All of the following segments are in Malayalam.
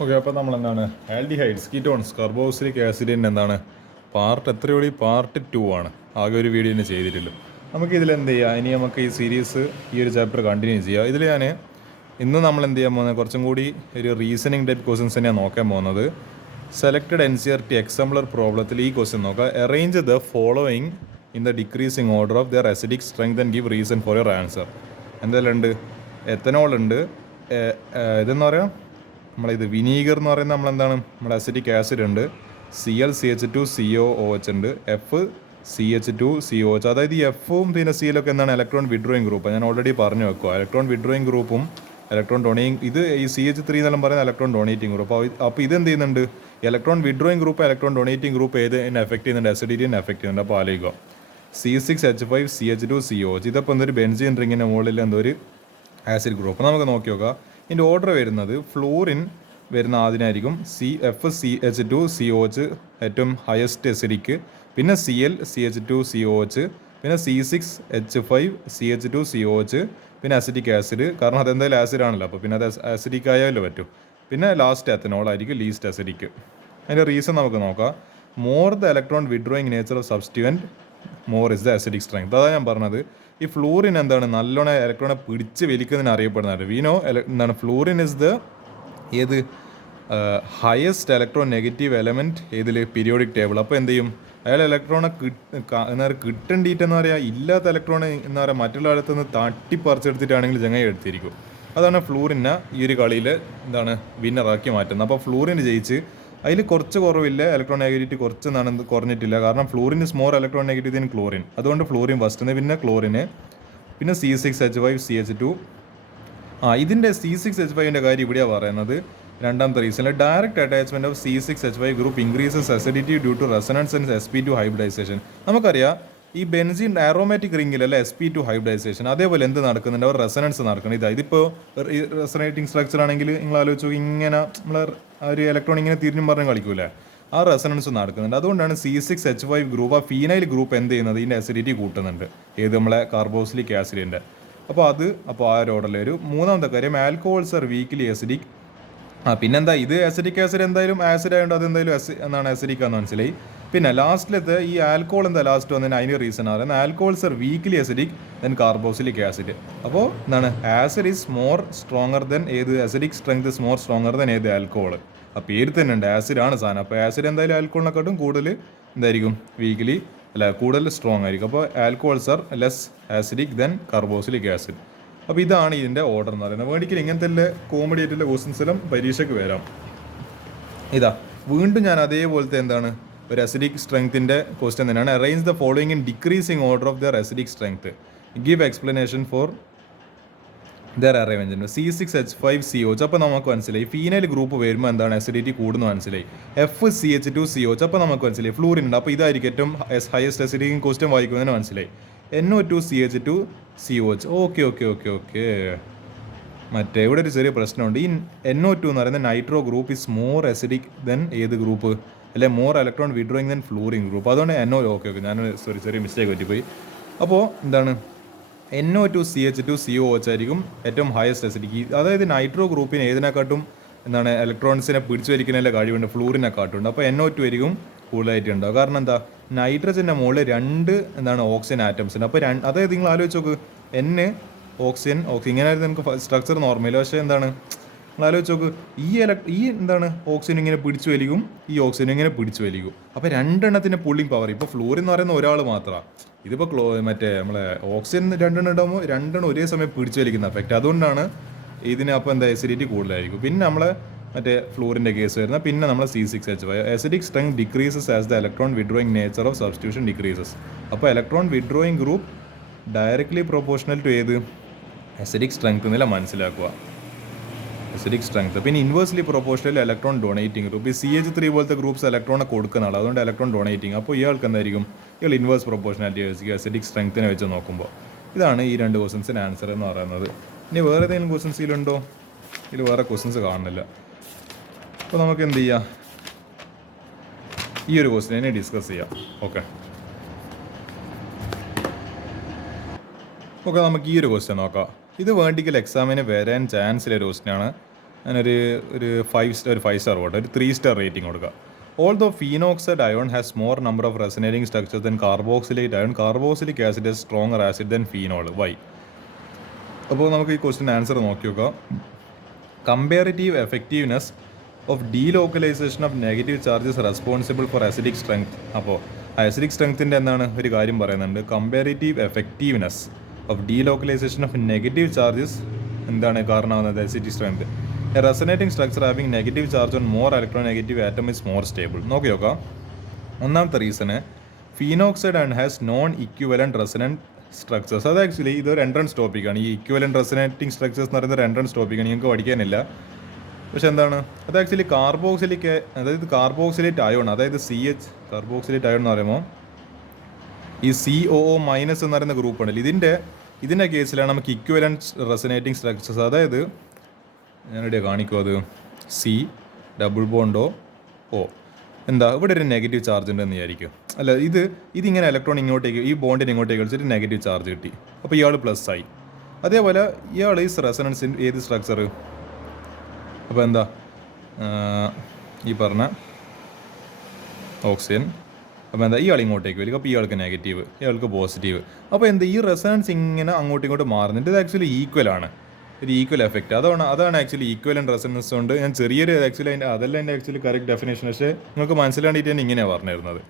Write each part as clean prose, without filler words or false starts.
ഓക്കെ, അപ്പോൾ നമ്മളെന്താണ് ആൽഡിഹൈഡ്സ്, കീറ്റോൺസ്, കാർബോക്സിലിക് ആസിഡിൻ്റെ എന്താണ് പാർട്ട് എത്രയോടി പാർട്ട് 2 ആണ്. ആകെ ഒരു വീഡിയോ തന്നെ ചെയ്തിട്ടുള്ളൂ. നമുക്ക് ഇതിൽ എന്ത് ചെയ്യുക, ഇനി നമുക്ക് ഈ സീരീസ് ഈ ഒരു ചാപ്റ്റർ കണ്ടിന്യൂ ചെയ്യുക. ഇതിൽ ഞാൻ ഇന്ന് നമ്മൾ എന്ത് ചെയ്യാൻ പോകുന്നത്, കുറച്ചും കൂടി ഒരു റീസണിങ് ടൈപ്പ് ക്വസ്റ്റ്യൻസ് തന്നെയാണ് നോക്കാൻ പോകുന്നത്. സെലക്റ്റഡ് NCERT എക്സാമ്പിളർ പ്രോബ്ലത്തിൽ ഈ ക്വസ്റ്റ്യൻ നോക്കുക. Arrange the following in the decreasing order of there acidic strength and give reason for your answer. എന്തെല്ലാം ഉണ്ട്? എത്തനോൾ ഉണ്ട്, ഇതെന്ന് പറയാം നമ്മളിത് വിനീഗർ എന്ന് പറയുന്നത് നമ്മളെന്താണ്, നമ്മുടെ അസിറ്റിക് ആസിഡ് ഉണ്ട്, ClCH2COOH ഉണ്ട്, FCH2COH. അതായത് ഈ എഫും പിന്നെ സിയിലൊക്കെ എന്താണ് ഇലക്ട്രോൺ വിഡ്രോയിങ് ഗ്രൂപ്പ്. ഞാൻ ഓൾറെഡി പറഞ്ഞു വെക്കുക, ഇലക്ട്രോൺ വിഡ്രോയിങ് ഗ്രൂപ്പും ഇലക്ട്രോൺ ഡൊണേറ്റിംഗ്, ഇത് ഈ CH3 എന്നെല്ലാം പറയുന്ന ഇലക്ട്രോൺ ഡൊണേറ്റിംഗ് ഗ്രൂപ്പ്. അപ്പോൾ ഇതെന്ത് ചെയ്യുന്നുണ്ട്, electron withdrawing group electron donating group ഏതിനെ എഫക്ട് ചെയ്യുന്നുണ്ട്, അസിഡിറ്റിനെ എഫക്ട് ചെയ്യുന്നുണ്ട്. അപ്പോൾ ആലോചിക്കുക, C6H5CH2COH ഇതിപ്പോൾ എന്തൊരു ബെൻസീൻ റിങ്ങിൻ്റെ മുകളിൽ എന്തോ ഒരു ആസിഡ് ഗ്രൂപ്പ്. നമുക്ക് നോക്കി നോക്കാം. ഇതിൻ്റെ ഓർഡർ വരുന്നത് ഫ്ലൂറിൻ വരുന്ന ആദ്യമായിരിക്കും, FCH2COH ഏറ്റവും ഹയസ്റ്റ് അസിഡിക്ക്, പിന്നെ ClCH2COH, പിന്നെ C6H5CH2COH, പിന്നെ അസിറ്റിക് ആസിഡ്, കാരണം അതെന്തായാലും ആസിഡ് ആണല്ലോ, അപ്പോൾ പിന്നെ അത് അസിഡിക് ആയാലും പറ്റും. പിന്നെ ലാസ്റ്റ് എത്തനോൾ ആയിരിക്കും ലീസ്റ്റ് അസിഡിക്ക്. അതിൻ്റെ റീസൺ നമുക്ക് നോക്കാം. More the electron withdrawing nature of substituent more is the acidic strength. അതാണ് ഞാൻ പറഞ്ഞത്. ഈ ഫ്ലൂറിൻ എന്താണ്, നല്ലോണം ഇലക്ട്രോണെ പിടിച്ച് വലിക്കുന്നതിന് അറിയപ്പെടുന്നത്. വീനോ എന്താണ്, ഫ്ലൂറിൻ ഇസ് ദ ഏത് ഹയസ്റ്റ് ഇലക്ട്രോൺ നെഗറ്റീവ് എലമെൻറ്റ് ഏതിൽ പീരിയോഡിക് ടേബിൾ. അപ്പോൾ എന്ത് ചെയ്യും, അയാൾ ഇലക്ട്രോണെ എന്താ പറയുക കിട്ടേണ്ടിയിട്ടെന്ന് പറയുക, ഇല്ലാത്ത ഇലക്ട്രോൺ എന്താ പറയുക മറ്റുള്ള അടുത്ത് നിന്ന് തട്ടിപ്പറിച്ചെടുത്തിട്ടാണെങ്കിൽ ചങ്ങായി എടുത്തിരിക്കും. അതാണ് ഫ്ലൂറിനെ ഈ ഒരു കളിയിൽ എന്താണ് വിന്നറാക്കി മാറ്റുന്നത്. അപ്പോൾ ഫ്ലൂറിന് ജയിച്ച് അതിൽ കുറച്ച് കുറവില്ല, ഇലക്ട്രോൺ നെഗറ്റിവിറ്റി കുറച്ച് കുറഞ്ഞിട്ടില്ല. കാരണം fluorine is more electronegative than chlorine. അതുകൊണ്ട് ഫ്ലൂറിൻ ഫസ്റ്റ്, പിന്നെ ക്ലോറിന്, പിന്നെ C6H5CH2. ഇതിൻ്റെ C6H5ൻ്റെ കാര്യം ഇവിടെയാണ് പറയുന്നത്. രണ്ടാമത്തെ റീസണിൽ direct attachment of C6H5 group increases acidity due to resonance and sp2 hybridisation. നമുക്കറിയാം ഈ ബെൻസീൻ ആരോമാറ്റിക് റിംഗിലല്ല sp2 ഹൈബ്രിഡൈസേഷൻ. അതേപോലെ എന്ത് നടക്കുന്നുണ്ട്, അവർ റെസണൻസ് നടക്കണം. ഇതിപ്പോൾ റെസണേറ്റിംഗ് സ്ട്രക്ചർ ആണെങ്കിൽ നിങ്ങൾ ആലോചിച്ചു, ഇങ്ങനെ നമ്മൾ ഒരു ഇലക്ട്രോൺ ഇങ്ങനെ തിരിഞ്ഞും പറഞ്ഞ് കളിക്കൂലേ, ആ റെസണൻസ് നടക്കുന്നുണ്ട്. അതുകൊണ്ടാണ് C6H5 ഗ്രൂപ്പ്, ആ ഫീനൈൽ ഗ്രൂപ്പ് എന്ത് ചെയ്യുന്നത്, ഇതിൻ്റെ അസിഡിറ്റി കൂട്ടുന്നുണ്ട്, ഏത് നമ്മളെ കാർബോക്സിലിക് ആസിഡിൻ്റെ. അപ്പോൾ ആ ഒരു ഓർഡറിൽ ഒരു മൂന്നാമത്തെ കാര്യം, ആൽക്കഹോൾസ് ആർ വീക്ക്ലി അസിഡിക്. പിന്നെന്താ, ഇത് അസിഡിക് ആസിഡ് എന്തായാലും ആസിഡ് ആയതുകൊണ്ട് അതെന്തായാലും എന്താണ് അസിഡിക് ആണെന്ന് മനസ്സിലായി. പിന്നെ ലാസ്റ്റിലത്തെ ഈ ആൽക്കഹോൾ എന്താ ലാസ്റ്റ് വന്നതിന് അതിന് റീസൺ ആണ് alcohols are weakly acidic than carboxylic acid. അപ്പോൾ എന്താണ്, acid is more stronger than ഏത്, acidic strength is more stronger than ഏത്, ആൽക്കഹോൾ. ആ പേര് തന്നെ ഉണ്ട്, ആസിഡാണ് സാധനം. അപ്പോൾ ആസിഡ് എന്തായാലും ആൽക്കഹോളിനെക്കാട്ടും കൂടുതൽ എന്തായിരിക്കും, വീക്ക്ലി കൂടുതൽ സ്ട്രോങ് ആയിരിക്കും. അപ്പോൾ alcohols are less acidic than carboxylic acid. അപ്പോൾ ഇതാണ് ഇതിൻ്റെ ഓർഡർ എന്ന് പറയുന്നത്. വേണമെങ്കിൽ ഇങ്ങനത്തെ കോമഡി ആയിട്ടുള്ള ക്വസ്റ്റ്യൻസ് എല്ലാം പരീക്ഷയ്ക്ക് വരാം. വീണ്ടും ഞാൻ അതേപോലത്തെ എന്താണ് ഒരു അസിഡിക് സ്ട്രെങ്ത്തിൻ്റെ ക്വസ്റ്റ്യൻ തന്നെയാണ്. Arrange the following in decreasing order of there acidic strength, give explanation four there arrangement. C6H5COH. അപ്പോൾ നമുക്ക് മനസ്സിലായി ഫീനൈൽ ഗ്രൂപ്പ് വരുമ്പോൾ എന്താണ് അസിഡിറ്റി കൂടുന്നു മനസ്സിലായി. FCH2COH. അപ്പോൾ നമുക്ക് മനസ്സിലായി ഫ്ലൂറിൻ ഉണ്ട്. അപ്പോൾ ഇതായിരിക്കും ഏറ്റവും ഹയസ്റ്റ് അസിഡിക് ക്വസ്റ്റ്യൻ വായിക്കുന്നതിന് മനസ്സിലായി. NO2CH2COH. ഓക്കെ. മറ്റേ ഇവിടെ ഒരു ചെറിയ പ്രശ്നമുണ്ട്. ഈ NO2 എന്ന് പറയുന്ന nitro group is more acidic then ഏത് ഗ്രൂപ്പ്, അല്ലെ more electron withdrawing then fluorine group. അതുകൊണ്ട് ഓക്കെ ഞാൻ ചെറിയ മിസ്റ്റേക്ക് പറ്റിപ്പോയി. അപ്പോൾ എന്താണ്, NO2CH2COH ആയിരിക്കും ഏറ്റവും ഹയസ്റ്റ് അസിഡിക്. അതായത് നൈട്രോ ഗ്രൂപ്പിന് ഏതിനെക്കാട്ടും എന്താണ് ഇലക്ട്രോൺസിനെ പിടിച്ചു വലിക്കുന്നതിൻ്റെ കഴിവുണ്ട്, ഫ്ലൂറിനെക്കാട്ടുണ്ട്. അപ്പോൾ NO2 ആയിരിക്കും കൂടുതലായിട്ടുണ്ടാവും. കാരണം എന്താ, നൈട്രജൻ്റെ മുകളിൽ 2 എന്താണ് ഓക്സിജൻ ആറ്റംസ് ഉണ്ട്. അപ്പോൾ അതായത് നിങ്ങൾ ആലോചിച്ച് നോക്ക്, ഓക്സിജൻ ഇങ്ങനെയായിരുന്നു നമുക്ക് സ്ട്രക്ചർ നോർമൽ. പക്ഷേ എന്താണ്, നിങ്ങൾ ആലോചിച്ച് നോക്ക്, ഈ എന്താണ് ഓക്സിജൻ ഇങ്ങനെ പിടിച്ചു വലിക്കും, ഈ ഓക്സിജൻ ഇങ്ങനെ പിടിച്ചു വലിക്കും. അപ്പോൾ 2 എണ്ണത്തിൻ്റെ പുള്ളിങ് പവർ. ഇപ്പോൾ ഫ്ലൂറിൻ എന്ന് പറയുന്ന ഒരാൾ മാത്രമാണ്. ഇതിപ്പോൾ മറ്റേ നമ്മളെ ഓക്സിജൻ 2 എണ്ണം ഉണ്ടാകുമ്പോൾ 2 എണ്ണം ഒരേ സമയം പിടിച്ചു വലിക്കുന്ന എഫക്റ്റ്. അതുകൊണ്ടാണ് ഇതിന് അപ്പോൾ എന്താ അസിഡിറ്റി കൂടുതലായിരിക്കും. പിന്നെ നമ്മളെ മറ്റേ ഫ്ലൂറിൻ്റെ കേസ് വരുന്ന, പിന്നെ നമ്മൾ C6H5 acidic strength decreases as the electron withdrawing nature of substitution decreases. അപ്പോൾ electron withdrawing group directly proportional to ഏത്, അസിഡിക് സ്ട്രെങ്ത് എന്നില്ല മനസ്സിലാക്കുക, അസിഡിക് സ്ട്രെങ്ത്. പിന്നെ inversely proportional electron donating group. ഈ CH3 പോലത്തെ ഗ്രൂപ്പ്സ് ഇലക്ട്രോണെ കൊടുക്കുന്ന ആൾ, അതുകൊണ്ട് ഇലക്ട്രോൺ ഡൊണേറ്റിംഗ്. അപ്പോൾ ഇയാൾക്ക് എന്തായിരിക്കും, ഇയാൾ ഇൻവേഴ്സ് പ്രൊപ്പോർഷണാലിറ്റി ആയിരിക്കും അസിഡിക് സ്ട്രെങ്ത്തിനെ വെച്ച് നോക്കുമ്പോൾ. ഇതാണ് ഈ 2 ക്വസ്റ്റൻസിന് ആൻസർ എന്ന് പറയുന്നത്. ഇനി വേറെ ഏതെങ്കിലും ക്വസ്റ്റൻസ് ഇതിലുണ്ടോ? ഇതിൽ വേറെ ക്വസ്റ്റൻസ് കാണുന്നില്ല. അപ്പോൾ നമുക്ക് എന്ത് ചെയ്യാം, ഈ ഒരു ക്വസ്റ്റ്യനെ ഡിസ്കസ് ചെയ്യാം. ഓക്കെ, നമുക്ക് ഈ ഒരു ക്വസ്റ്റ്യൻ നോക്കാം. ഇത് വേണ്ടിക്കൽ എക്സാമിന് വരാൻ ചാൻസ് ഉള്ള ഒരു ക്വസ്റ്റ്യനാണ്. ഞാനൊരു ഒരു 5 സ്റ്റാർ പോട്ടെ, ഒരു 3 സ്റ്റാർ റേറ്റിംഗ് കൊടുക്കുക. Although phenoxide ion has more number of resonating structures than carboxylate ion, carboxylic acid is stronger acid than phenol. Why? അപ്പോൾ നമുക്ക് ഈ ക്വസ്റ്റ്യൻ ആൻസർ നോക്കി നോക്കാം. Comparative effectiveness of delocalisation of negative charges responsible for acidic strength. അപ്പോൾ അസിഡിക് സ്ട്രെങ്ത്തിൻ്റെ എന്താണ് ഒരു കാര്യം പറയുന്നുണ്ട്. Comparative effectiveness of delocalisation of negative charges എന്താണ് കാരണമാകുന്നത്? Acidic strength. A resonating structure having negative charge on more electronegative atom is more stable. നോക്കി നോക്കാം. ഒന്നാമത്തെ reason phenoxide and has known equivalent resonant structures. അത് ആക്ച്വലി ഇതൊരു എൻട്രൻസ് ടോപ്പിക്കാണ്. ഈ ഇക്വലൻറ്റ് റെസനേറ്റിംഗ് സ്ട്രക്ചേഴ്സ് എന്ന് പറയുന്നത് ഒരു എൻട്രൻസ് ടോപ്പിക്കാണ്, നിങ്ങൾക്ക് പഠിക്കാനില്ല. പക്ഷെ എന്താണ് അത് ആക്ച്വലി കാർബോക്സിലിക്, അതായത് കാർബോക്സിലേറ്റ് അയോൺ, അതായത് കാർബോക്സിലേറ്റ് അയോൺ എന്ന് പറയുമ്പോൾ ഈ COO- എന്ന് പറയുന്ന ഗ്രൂപ്പ് ഉണ്ടല്ലോ, ഇതിൻ്റെ കേസിലാണ് നമുക്ക് ഇക്വലൻറ്റ് റെസനേറ്റിംഗ് സ്ട്രക്ചേഴ്സ്, അതായത് ഞാനിവിടെ കാണിക്കും, അത് C=O. എന്താ ഇവിടെ ഒരു നെഗറ്റീവ് ചാർജ് ഉണ്ടെന്ന് വിചാരിക്കും. അല്ല, ഇതിങ്ങനെ ഇലക്ട്രോൺ ഇങ്ങോട്ടേക്ക്, ഈ ബോണ്ടിന് ഇങ്ങോട്ടേക്ക് കളിച്ചിട്ട് നെഗറ്റീവ് ചാർജ് കിട്ടി. അപ്പോൾ ഇയാൾ പ്ലസ് ആയി. അതേപോലെ ഇയാൾ ഈ റെസനൻസിൻ ഏത് സ്ട്രക്ചർ, അപ്പോൾ എന്താ ഈ പറഞ്ഞ ഓക്സിജൻ, അപ്പോൾ എന്താ ഇയാൾ ഇങ്ങോട്ടേക്ക് വരും. അപ്പോൾ ഇയാൾക്ക് നെഗറ്റീവ്, ഇയാൾക്ക് പോസിറ്റീവ്. അപ്പോൾ എന്താ ഈ റെസനൻസ് ഇങ്ങനെ അങ്ങോട്ടും ഇങ്ങോട്ടും മാറുന്നുണ്ട്. ഇത് ആക്ച്വലി ഈക്വലാണ്, ഒരു ഈക്വൽ എഫക്റ്റ്. അതാണ് ആക്ച്വലി ഈക്വലൻ്റ് റെസനൻസ് കൊണ്ട് ഞാൻ ചെറിയൊരു ആക്ച്വലി അതല്ല എൻ്റെ ആക്ച്വലി കറക്റ്റ് ഡെഫിനേഷൻ. പക്ഷേ നിങ്ങൾക്ക് മനസ്സിലാണ്ടിട്ട് ഞാൻ ഇങ്ങനെയാണ് പറഞ്ഞിരുന്നത്.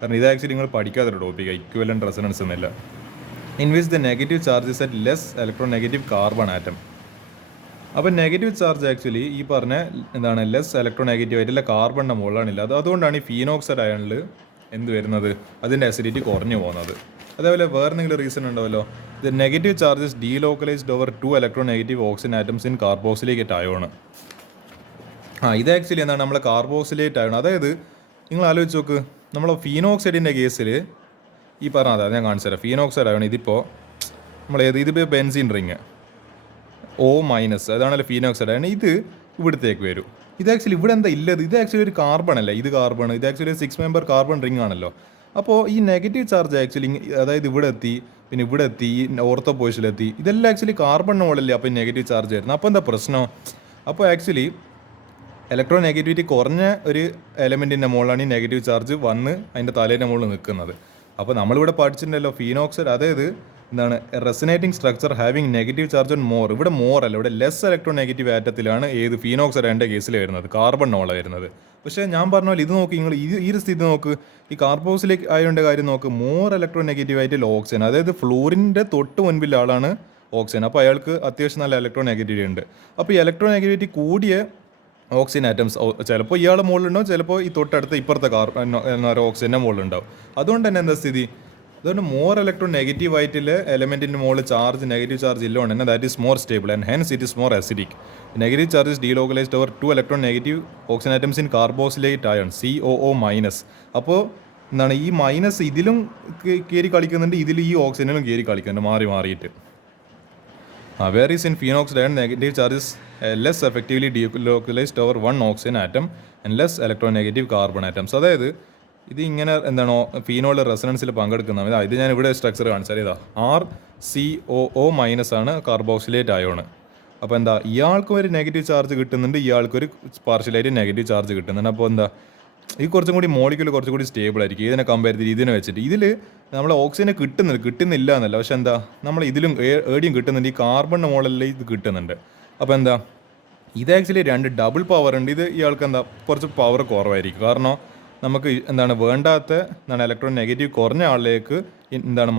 കാരണം ഇത് ആക്ച്വലി നിങ്ങൾ പഠിക്കാത്തൊരു ടോപ്പിക്കാണ് ഇക്വലൻ്റ് റെസനൻസ് എന്നില്ല. In which the negative charges at less electron negative carbon atom. അപ്പോൾ നെഗറ്റീവ് ചാർജ് ആക്ച്വലി ഈ പറഞ്ഞ എന്താണ് ലെസ് ഇലക്ട്രോ നെഗറ്റീവ് ആയിട്ടുള്ള കാർബണിൻ്റെ മുകളിലാണില്ല. അതുകൊണ്ടാണ് ഈ ഫീനോക്സൈഡ് അയണിൽ എന്ത് വരുന്നത്, അതിൻ്റെ അസിഡിറ്റി കുറഞ്ഞു പോകുന്നത്. അതേപോലെ വേറെ എന്തെങ്കിലും റീസൺ ഉണ്ടാവല്ലോ. The negative charges delocalised over 2 electro negative oxygen atoms in carboxylate ion. ഇത് ആക്ച്വലി എന്താണ് നമ്മളെ കാർബോക്സിലേറ്റ് അയോൺ. അതായത് നിങ്ങൾ ആലോചിച്ച് നോക്ക്, നമ്മളെ ഫീനോക്സൈഡിൻ്റെ കേസിൽ ഈ പറഞ്ഞാൽ ഞാൻ കാണിച്ചു തരാം. ഫീനോക്സൈഡ് അയോൺ ഇതിപ്പോൾ ഇതിപ്പോൾ ബെൻസീൻ റിങ് O-, അതാണല്ലോ ഫീനോക്സൈഡ് അയോൺ. ഇത് ഇവിടത്തേക്ക് വരും. ഇത് ആക്ച്വലി ഇവിടെ എന്താ ഇല്ലത്, ഇത് ആക്ച്വലി ഒരു കാർബൺ അല്ല, ഇത് കാർബൺ, ഇത് ആക്ച്വലി 6 മെമ്പർ കാർബൺ റിംഗ് ആണല്ലോ. അപ്പോൾ ഈ നെഗറ്റീവ് ചാർജ് ആക്ച്വലി അതായത് ഇവിടെ എത്തി, പിന്നെ ഇവിടെ എത്തി, ഓർത്തോ പൊസിഷനിലെത്തി, ഇതെല്ലാം ആക്ച്വലി കാർബണിന് മുകളിലല്ലേ അപ്പോൾ നെഗറ്റീവ് ചാർജ് വരുന്നത്. അപ്പോൾ എന്താ പ്രശ്നം? അപ്പോൾ ആക്ച്വലി ഇലക്ട്രോ നെഗറ്റിവിറ്റി കുറഞ്ഞ ഒരു എലമെൻറ്റിൻ്റെ മുകളിലാണ് ഈ നെഗറ്റീവ് ചാർജ് വന്ന് അതിൻ്റെ തലേൻ്റെ മുകളിൽ നിൽക്കുന്നത്. അപ്പോൾ നമ്മളിവിടെ പഠിച്ചിട്ടുണ്ടല്ലോ ഫീനോക്സൈഡ്, അതായത് എന്താണ് resonating structure having negative charge on more. ഇവിടെ മോർ അല്ല, ഇവിടെ ലെസ് ഇലക്ട്രോ നെഗറ്റീവ് ആറ്റത്തിലാണ് ഏത് ഫീനോക്സൈഡ് എൻ്റെ കേസിൽ വരുന്നത്, കാർബണിനോള വരുന്നത്. പക്ഷേ ഞാൻ പറഞ്ഞ പോലെ ഇത് നോക്കി, നിങ്ങൾ ഈ ഒരു സ്ഥിതി നോക്ക്, ഈ കാർബോക്സിലിക് അയോണിൻ്റെ കാര്യം നോക്ക്, മോർ ഇലക്ട്രോ നെഗറ്റീവ് ആയിട്ട് ഓക്സിജൻ, അതായത് ഫ്ലോറിൻ്റെ തൊട്ട് മുൻപിൽ ആളാണ് ഓക്സിജൻ. അപ്പോൾ അയാൾക്ക് അത്യാവശ്യം നല്ല ഇലക്ട്രോ നെഗറ്റിവിറ്റി ഉണ്ട്. അപ്പോൾ ഈ ഇലക്ട്രോ നെഗറ്റിവിറ്റി കൂടിയ ഓക്സിജൻ ആറ്റംസ് ചിലപ്പോൾ ഇയാളുടെ മുകളിലുണ്ടാവും, ചിലപ്പോൾ ഈ തൊട്ടടുത്ത് ഇപ്പുറത്തെ ഓക്സിജൻ്റെ മുകളിലുണ്ടാവും. അതുകൊണ്ട് തന്നെ എന്താ സ്ഥിതി, അതുകൊണ്ട് മോർ ഇലക്ട്രോ നെഗറ്റീവ് ആയിട്ടുള്ള എലമെൻറ്റിൻ്റെ മുകളിൽ ചാർജ് നെഗറ്റീവ് ചാർജ് ഇല്ലോണ്ട് തന്നെ that is more stable and hence it is more acidic. Negative charges delocalised over 2 electron negative oxygen atoms in carboxylate ion COO-. അപ്പോൾ എന്താണ് ഈ മൈനസ് ഇതിലും കയറി കളിക്കുന്നുണ്ട്, ഇതിൽ ഈ ഓക്സിജനിലും കയറി കളിക്കുന്നുണ്ട്, മാറിയിട്ട്. Whereas in phenoxide ion, negative charge is less effectively delocalized over 1 oxygen atom and less electronegative carbon atoms. അതായത് ഇത് ഇങ്ങനെ എന്താണോ ഫീനോൾ റെസനൻസിൽ പങ്കെടുക്കുന്നത്, ഇത് ഞാൻ ഇവിടെ സ്ട്രക്ചർ കാണിച്ചാൽ ഇതാ RCOO- ആണ് കാർബോക്സിലേറ്റ് അയോൺ. അപ്പോൾ എന്താ ഇയാൾക്കും ഒരു നെഗറ്റീവ് ചാർജ് കിട്ടുന്നുണ്ട്, ഇയാൾക്കൊരു പാർഷ്യലായിട്ട് നെഗറ്റീവ് ചാർജ് കിട്ടുന്നുണ്ട്. അപ്പോൾ എന്താ ഈ കുറച്ചും കൂടി മോളിക്യൂൾ കുറച്ചും കൂടി സ്റ്റേബിൾ ആയിരിക്കും ഇതിനെ കമ്പയർ ചെയ്ത് ഇതിനെ വെച്ചിട്ട്. ഇതിൽ നമ്മൾ ഓക്സിജനെ കിട്ടുന്നില്ല എന്നല്ല, പക്ഷെ എന്താ നമ്മൾ ഇതിലും ഏടിയും കിട്ടുന്നുണ്ട്, ഈ കാർബണിൻ്റെ മോളിൽ ഇത് കിട്ടുന്നുണ്ട്. അപ്പോൾ എന്താ ഇത് ആക്ച്വലി 2 ഡബിൾ പവർ ഉണ്ട്. ഇത് ഇയാൾക്ക് എന്താ കുറച്ച് പവർ കുറവായിരിക്കും, കാരണം നമുക്ക് എന്താണ് വേണ്ടാത്ത ഇലക്ട്രോൺ നെഗറ്റീവ് കുറഞ്ഞ ആളിലേക്ക്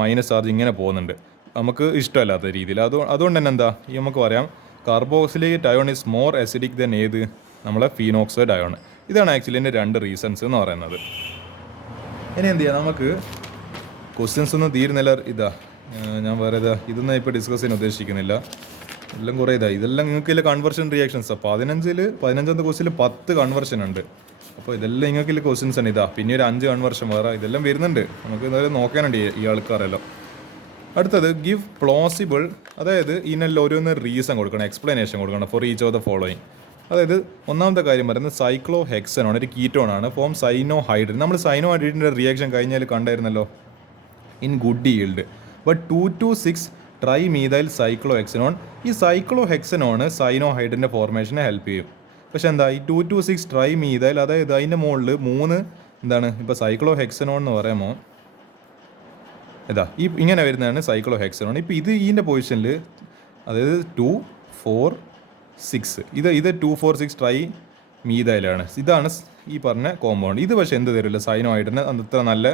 മൈനസ് ചാർജ് ഇങ്ങനെ പോകുന്നുണ്ട്, നമുക്ക് ഇഷ്ടമല്ലാത്ത രീതിയിൽ. അതുകൊണ്ട് തന്നെ എന്താ നമുക്ക് പറയാം carboxylate ion is more acidic than ഏത് നമ്മളെ ഫീനോക്സൈഡ് അയോൺ. ഇതാണ് ആക്ച്വലി എൻ്റെ 2 റീസൺസ് എന്ന് പറയുന്നത്. ഇനി എന്ത് ചെയ്യാം, നമുക്ക് ക്വസ്റ്റ്യൻസ് ഒന്നും തീരുന്നില്ല. ഞാൻ വേറെ ഇതൊന്നും ഇപ്പോൾ ഡിസ്കസ് ചെയ്യാൻ ഉദ്ദേശിക്കുന്നില്ല, എല്ലാം കുറേ ഇതെല്ലാം നിങ്ങൾക്ക് കൺവേർഷൻ റിയാക്ഷൻസ്. 15ാമത്തെ ക്വസ്റ്റ്യനിൽ 10 കൺവേർഷൻ ഉണ്ട്. അപ്പോൾ ഇതെല്ലാം നിങ്ങൾക്ക് ക്വസ്റ്റ്യൻസ് ആണ്. പിന്നെ ഒരു 5 കൺവേർഷൻ വേറെ ഇതെല്ലാം വരുന്നുണ്ട്, നമുക്ക് എന്തായാലും നോക്കാനുണ്ട് ഈ ആൾക്കാരെല്ലാം. അടുത്തത് ഗിവ് പ്ലോസിബിൾ, അതായത് ഇതിനെല്ലാം ഓരോന്ന് റീസൺ കൊടുക്കണം, എക്സ്പ്ലനേഷൻ കൊടുക്കണം for each of the following. അതായത് ഒന്നാമത്തെ കാര്യം പറയുന്നത് സൈക്ലോ ഹെക്സനോൺ ഒരു കീറ്റോൺ ആണ്, ഫോം സൈനോഹൈഡ്രജൻ. നമ്മൾ സൈനോഹൈഡ്രജൻ്റെ റിയാക്ഷൻ കഴിഞ്ഞാൽ കണ്ടായിരുന്നല്ലോ in good yield, but 2 to 6 trimethyl cyclohexanone. ഈ സൈക്ലോ ഹെക്സനോൺ സൈനോഹൈഡ്രൻ്റെ ഫോർമേഷനെ ഹെൽപ്പ് ചെയ്യും. പക്ഷെ എന്താ ഈ 226 ട്രൈ മീതൈൽ, അതായത് അതിൻ്റെ മുകളിൽ 3 എന്താണ് ഇപ്പോൾ സൈക്ലോ ഹെക്സനോൺ എന്ന് പറയുമ്പോൾ ഇതാ ഇങ്ങനെ വരുന്നതാണ് സൈക്ലോ ഹെക്സനോൺ. ഇപ്പോൾ ഇതിൻ്റെ പൊസിഷനിൽ അതായത് 2, 4, 6 ഇത് 246 ട്രൈ മീതൈലാണ്. ഇതാണ് ഈ പറഞ്ഞ കോമ്പൗണ്ട്. ഇത് പക്ഷേ എന്ത് തരില്ല, സൈനോഹൈഡ്രന് അത്ര നല്ല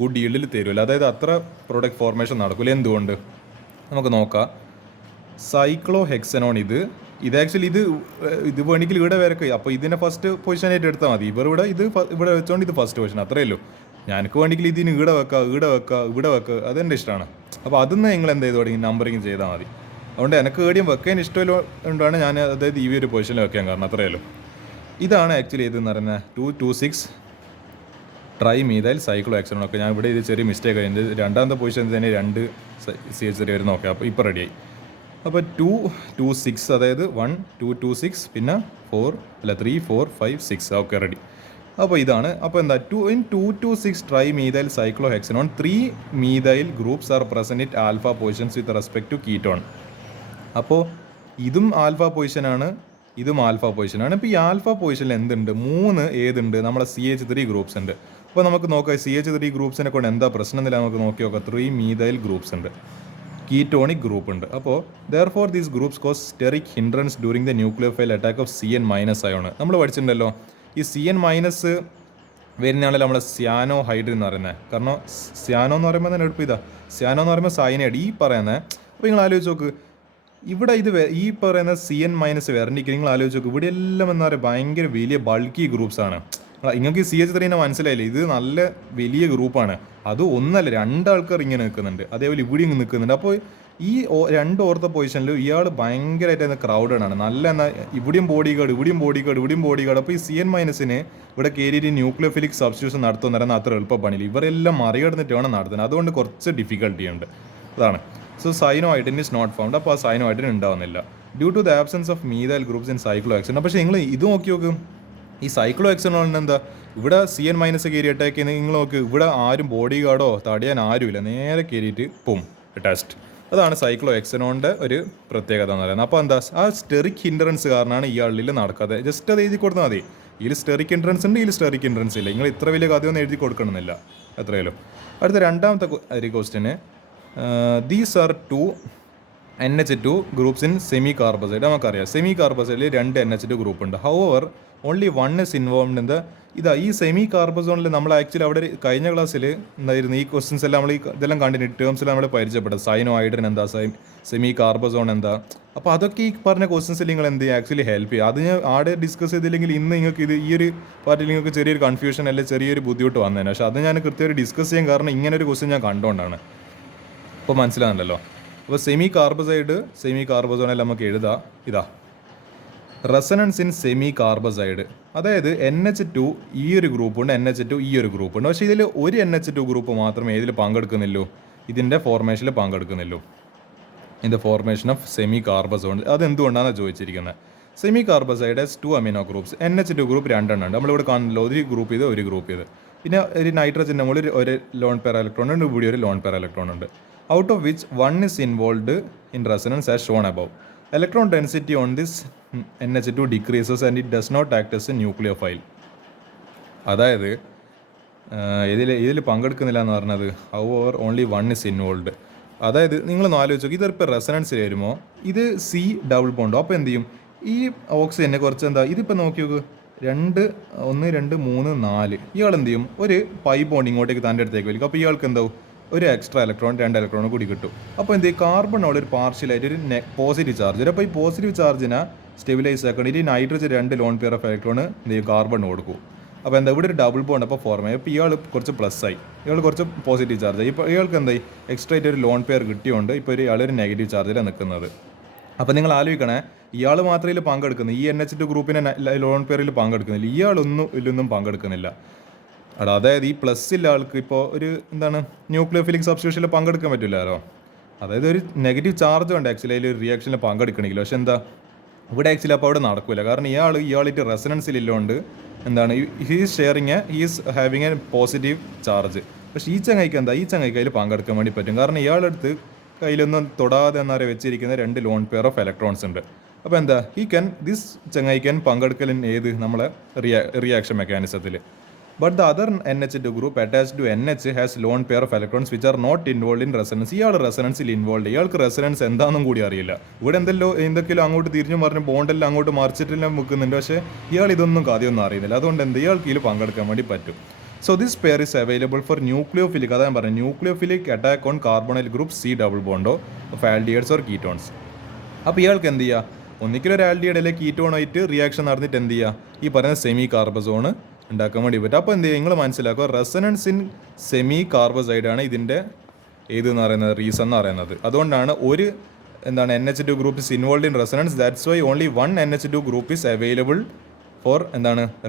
ഗുഡ് ഈൽഡിൽ തരില്ല, അതായത് അത്ര പ്രൊഡക്റ്റ് ഫോർമേഷൻ നടക്കില്ല. എന്തുകൊണ്ട് നമുക്ക് നോക്കാം. സൈക്ലോ ഹെക്സനോൺ ഇത് ആക്ച്വലി ഇത് വേണമെങ്കിൽ ഇവിടെ വരക്കുക. അപ്പോൾ ഇതിനെ ഫസ്റ്റ് പൊസിഷനായിട്ട് എടുത്താൽ മതി. ഇവിടെ വെച്ചോണ്ട് ഇത് ഫസ്റ്റ് പൊസിഷൻ അത്രയേ ഉള്ളൂ. ഞാനക്ക് വേണമെങ്കിൽ ഇതിന് ഇവിടെ വെക്കുക അതെൻ്റെ ഇഷ്ടമാണ്. അപ്പോൾ അതിന്ന് നിങ്ങൾ എന്ത് ചെയ്ത് തുടങ്ങി നമ്പറിങ് ചെയ്താൽ മതി. അതുകൊണ്ട് എനിക്ക് ഏടിയും വെക്കാൻ ഇഷ്ടമില്ല കൊണ്ടാണ് ഞാൻ അതായത് ഈ ഒരു പൊസിഷനിൽ വെക്കാൻ കാരണം, അത്രയേ ഉള്ളൂ. ഇതാണ് ആക്ച്വലി ഇതെന്ന് പറയുന്നത് 226 ട്രൈ മീതൈൽ സൈക്ലോ ഹെക്സനോൺ. ഒക്കെ ഞാൻ ഇവിടെ ഇത് ചെറിയ മിസ്റ്റേക്ക് ആയി. രണ്ടാമത്തെ പൊസിഷനിൽ തന്നെ 2 CH3 വരെ നോക്കാം. അപ്പോൾ ഇപ്പോൾ റെഡിയായി. അപ്പോൾ 226 അതായത് 1 226 പിന്നെ 3 4 5 6 ഓക്കെ റെഡി. അപ്പോൾ ഇതാണ്. അപ്പോൾ എന്താ 226 trimethyl cyclohexanone 3 methyl groups are present it alpha positions with respect to ketone. അപ്പോൾ ഇതും ആൽഫ പൊസിഷനാണ്, ഇതും ആൽഫ പൊസിഷനാണ്. ഇപ്പോൾ ഈ ആൽഫ പൊസിഷനിൽ എന്തുണ്ട്, 3 ഏതുണ്ട്, നമ്മളെ CH3 ഗ്രൂപ്പ്സ് ഉണ്ട്. അപ്പോൾ നമുക്ക് നോക്കാം CH3 ഗ്രൂപ്പ്സിനെ കൊണ്ട് എന്താ പ്രശ്നം എന്നില്ല നമുക്ക് നോക്കി നോക്കാം. 3 മീതൈൽ ഗ്രൂപ്പ്സ് ഉണ്ട്, കീറ്റോണിക് ഗ്രൂപ്പ് ഉണ്ട്. അപ്പോൾ therefore these groups cause steric hindrance during the nucleophile attack of CN- ion. നമ്മൾ പഠിച്ചിട്ടുണ്ടല്ലോ ഈ CN- വരുന്നതാണല്ലോ നമ്മളെ സ്യാനോ ഹൈഡ്രൻ എന്ന് പറയുന്നത്. കാരണം സ്യാനോ എന്ന് പറയുമ്പോൾ തന്നെ എടുപ്പ് സ്യാനോ എന്ന് പറയുമ്പോൾ സൈനൈഡ് ഈ പറയുന്നത്. അപ്പോൾ നിങ്ങൾ ആലോചിച്ച് നോക്ക്, ഇവിടെ ഈ പറയുന്ന CN- വരണ്ടിക്ക് നിങ്ങൾ ആലോചിച്ച് നോക്ക്, ഇവിടെ എല്ലാം എന്താ പറയുക ഭയങ്കര വലിയ ബൾക്കി ഗ്രൂപ്പ്സ് ആണ്. നിങ്ങൾക്ക് CH3 മനസ്സിലായില്ലേ, ഇത് നല്ല വലിയ ഗ്രൂപ്പാണ്. അത് ഒന്നല്ല 2 ആൾക്കാർ ഇങ്ങനെ നിൽക്കുന്നുണ്ട്, അതേപോലെ ഇവിടെയും നിൽക്കുന്നുണ്ട്. അപ്പോൾ ഈ 2 ഓർത്ത പൊസിഷനിൽ ഇയാൾ ഭയങ്കരമായിട്ട് ക്രൗഡഡ് ആണ്. നല്ല എന്നാൽ ഇവിടെയും ബോഡി ഗാർഡ്. അപ്പോൾ ഈ CN- ഇവിടെ കയറിയിട്ട് ന്യൂക്ലിയോഫിലിക് സബ്സ്റ്റിറ്റ്യൂഷൻ നടത്തുമെന്ന് പറയുന്നത് അത്ര എളുപ്പ പണിയില്ല. ഇവരെല്ലാം മറികടന്നിട്ട് വേണം നടത്തുന്നത്. അതുകൊണ്ട് കുറച്ച് ഡിഫിക്കൽട്ടി ഉണ്ട്. അതാണ്. So cyanohydrin is not found. അപ്പോൾ ആ സൈനോഹൈഡ്രൻ ഉണ്ടാവുന്നില്ല due to the absence of methyl groups in cyclohexanone. പക്ഷേ നിങ്ങൾ ഇത് നോക്കി നോക്കും, ഈ സൈക്ലോ ഹെക്സനോണിന് എന്താ ഇവിടെ CN- കയറി അറ്റാക്ക് ചെയ്യുന്നത്. നിങ്ങൾ നോക്ക്, ഇവിടെ ആരും ബോഡി ഗാർഡോ തടയാൻ ആരുമില്ല, നേരെ കയറിയിട്ട് ടെസ്റ്റ്. അതാണ് സൈക്ലോ ഹെക്സനോണിൻ്റെ ഒരു പ്രത്യേകത എന്ന് പറയുന്നത്. അപ്പോൾ എന്താ ആ സ്റ്റെറിക് ഹിൻഡ്രൻസ് കാരണമാണ് ഇയാളിൽ നടക്കാതെ. ജസ്റ്റ് അത് എഴുതി കൊടുത്താൽ മതി. ഇതിൽ സ്റ്റെറിക് ഹിൻഡ്രൻസ് ഉണ്ട്, ഇതിൽ സ്റ്റെറിക് ഹിൻഡ്രൻസ് ഇല്ല. നിങ്ങൾ ഇത്ര വലിയ കഥയൊന്നും എഴുതി കൊടുക്കണമെന്നില്ല, അത്രയല്ലോ. അടുത്ത രണ്ടാമത്തെ ഒരു ക്വസ്റ്റ്യന്, these are 2 NH2 groups in semicarbazide. നമുക്കറിയാം സെമി കാർബസൈഡിൽ 2 NH2 ഗ്രൂപ്പ് ഉണ്ട്. However only 1 is involved in the ഈ സെമി കാർബസോണിൽ നമ്മൾ ആക്ച്വലി അവിടെ കഴിഞ്ഞ ക്ലാസ്സിൽ എന്തായിരുന്നു ഈ ക്വസ്റ്റ്യൻസ് എല്ലാം നമ്മൾ ഇതെല്ലാം കണ്ടിട്ട് ടേംസിൽ നമ്മൾ പരിചയപ്പെട്ടത്. സൈനോഹൈഡ്രൻ എന്താ, സെമി കാർബസോൺ എന്താ. അപ്പോൾ അതൊക്കെ ഈ പറഞ്ഞ ക്വസ്റ്റ്യൻസിൽ നിങ്ങൾ എന്ത് ചെയ്യും ആക്ച്വലി ഹെൽപ്പ് ചെയ്യും. അത് ഞാൻ ആടെ ഡിസ്കസ് ചെയ്തില്ലെങ്കിൽ ഇന്ന് നിങ്ങൾക്ക് ഈ ഒരു പാർട്ടിയിൽ നിങ്ങൾക്ക് ചെറിയൊരു കൺഫ്യൂഷൻ അല്ലെങ്കിൽ ചെറിയൊരു ബുദ്ധിമുട്ട് വന്നേനെ. പക്ഷേ അത് ഞാൻ കൃത്യമായിട്ട് ഡിസ്കസ് ചെയ്യാൻ കാരണം ഇങ്ങനെ ഒരു ക്വസ്റ്റ്യൻ ഞാൻ കണ്ടുകൊണ്ടാണ്. അപ്പോൾ മനസ്സിലാകുന്നല്ലോ. അപ്പോൾ സെമി കാർബസോണെല്ലാം നമുക്ക് എഴുതാം. റെസനൻസ് ഇൻ സെമി കാർബസൈഡ്, അതായത് NH2 ഈ ഒരു ഗ്രൂപ്പുണ്ട്, NH2 ഈ ഒരു ഗ്രൂപ്പുണ്ട്. പക്ഷേ ഇതിൽ ഒരു NH2 ഗ്രൂപ്പ് മാത്രമേ ഇതിൽ പങ്കെടുക്കുന്നില്ലൂ, ഇതിൻ്റെ ഫോർമേഷനിൽ പങ്കെടുക്കുന്നില്ലൂ. ഇതിൻ്റെ ഫോർമേഷൻ ഓഫ് സെമി കാർബസോൺ അതെന്തുകൊണ്ടാണെന്ന് ചോദിച്ചിരിക്കുന്നത്. Semicarbazide has 2 amino groups. NH2 group 2 ഉണ്ട്. നമ്മളിവിടെ കാണുന്നല്ലോ, ഒരു ഗ്രൂപ്പ് ഇത്. പിന്നെ ഒരു നൈട്രജൻ്റെ മുകളിൽ ഒരു ലോൺ പെയർ ഇലക്ട്രോൺ ഉണ്ട്, ഇവിടെ ഒരു ലോൺ പെയർ ഇലക്ട്രോൺ ഉണ്ട്. Out of which 1 is involved in resonance as shown above. Electron density on this NH2 decreases and it does not act as a nucleophile. അതായത് ഇതിൽ പങ്കെടുക്കുന്നില്ല എന്ന് പറഞ്ഞത് however only 1 is involved. അതായത് നിങ്ങളൊന്ന് ആലോചിച്ച് നോക്കി, ഇതിപ്പോൾ റെസനൻസിൽ വരുമ്പോൾ ഇത് C ഡബിൾ ബോണ്ടോ. അപ്പോൾ എന്ത് ചെയ്യും, ഈ ഓക്സിജനെ കുറച്ച് എന്താ ഇതിപ്പോൾ നോക്കി നോക്ക്, 1 2 3 4 ഇയാൾ എന്ത് ചെയ്യും, ഒരു പൈ ബോണ്ട് ഇങ്ങോട്ടേക്ക് തൻ്റെ അടുത്തേക്ക് വലിക്കും. അപ്പോൾ ഇയാൾക്ക് എന്താവും, ഒരു എക്സ്ട്രാ ഇലക്ട്രോൺ 2 ഇലക്ട്രോൺ കൂടി കിട്ടും. അപ്പോൾ എന്ത് ചെയ്യും, കാർബണോട് ഒരു പാർഷ്യലായിട്ട് ഒരു പോസിറ്റീവ് ചാർജ് വരും. അപ്പോൾ ഈ പോസിറ്റീവ് ചാർജിനെ സ്റ്റെബിലൈസ് ആക്കണം. ഈ nitrogen 2 loan pair of electron എന്ത് ചെയ്യും, കാർബൺ കൊടുക്കും. അപ്പോൾ എന്താ ഇവിടെ ഒരു ഡബിൾ ബോണ്ട് അപ്പോൾ ഫോർമേ. അപ്പോൾ ഇയാൾ കുറച്ച് പ്ലസ് ആയി, ഇയാൾ കുറച്ച് പോസിറ്റീവ് ചാർജ് ആയി. ഇപ്പോൾ ഇയാൾക്ക് എന്തായി എക്സ്ട്രാ ആയിട്ട് ഒരു ലോൺ പെയർ കിട്ടിയോണ്ട് ഇപ്പോൾ ഇയാൾ ഒരു നെഗറ്റീവ് ചാർജിലാണ് നിൽക്കുന്നത്. അപ്പോൾ നിങ്ങൾ ആലോചിക്കണേ, ഇയാൾ മാത്രമേ പങ്കെടുക്കുന്നു, ഈ NH2 ഗ്രൂപ്പിനെ ലോൺ പെയറിൽ പങ്കെടുക്കുന്നില്ല, ഇയാളൊന്നും പങ്കെടുക്കുന്നില്ല. അതായത് ഈ പ്ലസ് ഇല്ല ആൾക്ക് ഇപ്പോൾ ഒരു എന്താണ് ന്യൂക്ലിയോഫിലിക് സബ്സ്റ്റിറ്റ്യൂഷനിൽ പങ്കെടുക്കാൻ പറ്റില്ലല്ലോ. അതായത് ഒരു നെഗറ്റീവ് ചാർജ് ഉണ്ട് ആക്ച്വലി അതിൽ റിയാക്ഷനിൽ പങ്കെടുക്കണമെങ്കിൽ. പക്ഷെ എന്താ ഇവിടെ ആക്ച്വലി അപ്പോൾ അവിടെ നടക്കില്ല. കാരണം ഇയാളിട്ട് റെസനൻസിലില്ലോണ്ട് എന്താണ് he's having A positive charge. പക്ഷേ ഈ ചങ്ങായിക്ക് അതിൽ പങ്കെടുക്കാൻ വേണ്ടി പറ്റും. കാരണം ഇയാളെടുത്ത് കയ്യിലൊന്നും തൊടാതെ എന്നാരെ വെച്ചിരിക്കുന്ന 2 ലോൺ പെയർ ഓഫ് ഇലക്ട്രോൺസ് ഉണ്ട്. അപ്പോൾ എന്താ ദിസ് ചങ്ങായി ക്യാൻ പങ്കെടുക്കലിൻ ഏത് നമ്മളെ റിയാക്ഷൻ മെക്കാനിസത്തിൽ. But the other NH2 group attached to NH has lone pair of electrons which are not involve in resonance. ഇയാൾ റെസനൻസിൽ ഇൻവോൾവ്, ഇയാൾക്ക് റെസനൻസ് എന്താണെന്നും കൂടി അറിയില്ല. ഇവിടെ എന്തൊക്കെയോ അങ്ങോട്ട് തിരിഞ്ഞു പറഞ്ഞ് ബോണ്ടെല്ലാം അങ്ങോട്ട് മറിച്ചിട്ടെല്ലാം വെക്കുന്നുണ്ട്, പക്ഷേ ഇയാൾ ഇതൊന്നും കാര്യമൊന്നും അറിയുന്നില്ല. അതുകൊണ്ട് ഇയാൾക്ക് ഇതിൽ പങ്കെടുക്കാൻ വേണ്ടി പറ്റും. So this pair is available for nucleophilic, അതാ ഞാൻ പറഞ്ഞു, nucleophilic attack on carbonyl group C double ബോണ്ടോ ഓഫ് ആൽഡിഹൈഡ്സ് ഓർ കീറ്റോൺസ്. അപ്പോൾ ഇയാൾക്ക് എന്ത് ചെയ്യുക, ഒന്നിക്കലും ഒരു ആൽഡിഹൈഡ് അല്ലെങ്കിൽ കീറ്റോണായിട്ട് റിയാക്ഷൻ നടന്നിട്ട് എന്ത് ചെയ്യുക, ഈ പറയുന്ന സെമി കാർബസോണ് ഉണ്ടാക്കാൻ വേണ്ടി പറ്റും. അപ്പോൾ എന്ത് ചെയ്യുക, നിങ്ങൾ മനസ്സിലാക്കുക, റെസനൻസ് ഇൻ സെമി കാർബസൈഡാണ് ഇതിൻ്റെ ഏതെന്ന് പറയുന്നത് റീസൺ എന്ന് പറയുന്നത്. അതുകൊണ്ടാണ് NH2 group is involve in resonance. That's why only 1 NH2 group is available for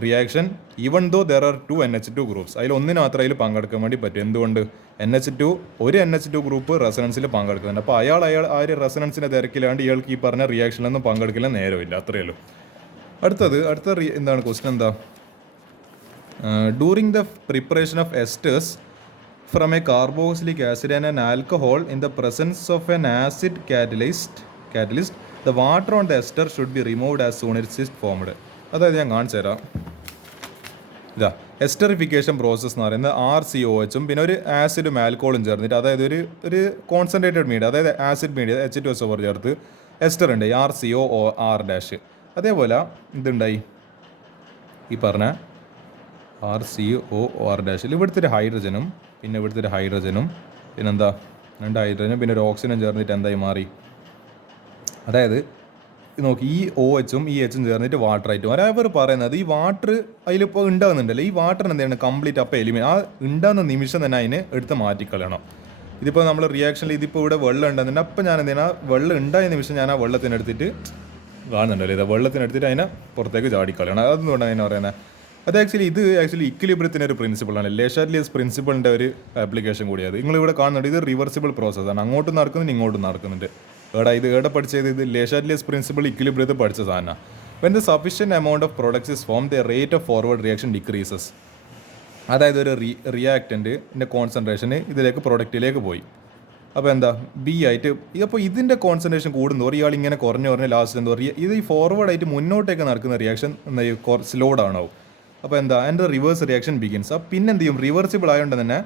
reaction even though there are 2 NH2 groups. അതിൽ ഒന്നിന് മാത്രമേ അതിൽ പങ്കെടുക്കാൻ വേണ്ടി പറ്റും. എന്തുകൊണ്ട്? ഒരു NH2 ഗ്രൂപ്പ് റെസനൻസിൽ പങ്കെടുക്കുന്നുണ്ട്. അപ്പോൾ അയാൾ ആ ഒരു റെസനൻസിൻ്റെ തിരക്കിലാണ്ട് ഇയാൾക്ക് ഈ പറഞ്ഞ റിയാക്ഷനിലൊന്നും പങ്കെടുക്കില്ല, നേരമില്ല, അത്രയേ ഉള്ളൂ. അടുത്ത ക്വസ്റ്റ്യൻ എന്താ, during the preparation of esters from a carboxylic acid and an alcohol in the presence of an acid catalyst the water on the ester should be removed as soon it's is formed. അതായത് ഞാൻ കാണിച്ചു തരാം. എസ്റ്ററിഫിക്കേഷൻ പ്രോസസ്സ് എന്ന് പറയുന്നത് RCOH പിന്നെ ഒരു ആസിഡും ആൽക്കോളും ചേർന്നിട്ട്, അതായത് ഒരു കോൺസെൻട്രേറ്റഡ് മീഡിയ, അതായത് ആസിഡ് മീഡിയ H2SO4 ചേർത്ത് എസ്റ്റർ ഉണ്ട്, RCOR-. അതേപോലെ ഇതുണ്ടായി ഈ പറഞ്ഞ RCOR-. ഇവിടുത്തെ ഒരു ഹൈഡ്രജനും പിന്നെ ഇവിടുത്തെ ഒരു ഹൈഡ്രജനും പിന്നെന്താ 2 ഹൈഡ്രജനും പിന്നെ ഒരു ഓക്സിജനും ചേർന്നിട്ട് എന്തായി മാറി, അതായത് നോക്കി ഈ OHും ഈ Hും ചേർന്നിട്ട് വാട്ടർ ആയിട്ട് മാറി. അവർ പറയുന്നത് ഈ വാട്ടർ അതിലിപ്പോൾ ഉണ്ടാകുന്നുണ്ടല്ലോ, ഈ വാട്ടർ എന്താണ് കംപ്ലീറ്റ് അപ്പോൾ ആ ഉണ്ടാകുന്ന നിമിഷം തന്നെ അതിനെ എടുത്ത് മാറ്റിക്കളയണം. ഇതിപ്പോൾ നമ്മൾ റിയാക്ഷനിൽ ഇതിപ്പോൾ ഇവിടെ വെള്ളം ഉണ്ടെന്നുണ്ട്, അപ്പോൾ ഞാൻ എന്താണ് വെള്ളം ഉണ്ടായ നിമിഷം ഞാൻ ആ വെള്ളത്തിനെടുത്തിട്ട് കാണുന്നുണ്ടല്ലോ, ഇത് വെള്ളത്തിനെടുത്തിട്ട് അതിനെ പുറത്തേക്ക് ചാടിക്കളയണം. അതെന്തുകൊണ്ടാണ് അതിനെ പറയുന്നത്? ഇത് ആക്ച്വലി ഇക്വിലിബ്രിയത്തിൻ്റെ ഒരു പ്രിൻസിപ്പിളാണ്, Le Chatelier's പ്രിൻസിപ്പിളിൻ്റെ ഒരു ആപ്ലിക്കേഷൻ കൂടിയത്. നിങ്ങളിവിടെ കാണുന്നുണ്ട്, ഇത് റിവേഴ്സിബിൾ പ്രോസസ്സാണ്, അങ്ങോട്ടും നടക്കുന്നുണ്ട് ഇങ്ങോട്ടും നടക്കുന്നുണ്ട്. ഇത് പഠിച്ചത് ഇത് Le Chatelier's പ്രിൻസിപ്പിൾ ഇക്വിലിബ്രിയത്തിൽ പഠിച്ച സാധനമാണ്. When the sufficient amount of products is form the rate of forward reaction decreases. അതായത് ഒരു റിയാക്റ്റൻറ്റിൻ്റെ കോൺസെൻട്രേഷന് ഇതിലേക്ക് പ്രൊഡക്റ്റിലേക്ക് പോയി. അപ്പോൾ എന്താ B ആയിട്ട്, അപ്പോൾ ഇതിൻ്റെ കോൺസെൻട്രേഷൻ കൂടുന്നതോറും ഇയാൾ ഇങ്ങനെ കുറഞ്ഞ് ലാസ്റ്റ് എന്താ പറയുക, ഇത് ഈ ഫോർവേഡായിട്ട് മുന്നോട്ടേക്ക് നടക്കുന്ന റിയാക്ഷൻ സ്ലോ ഡൗൺ ആവും. അപ്പോൾ എന്താ അതിൻ്റെ റിവേഴ്സ് റിയാക്ഷൻ ബിഗിൻസ്. അപ്പോൾ പിന്നെ എന്ത് ചെയ്യും, റിവേഴ്സിബിൾ ആയതുകൊണ്ട് തന്നെ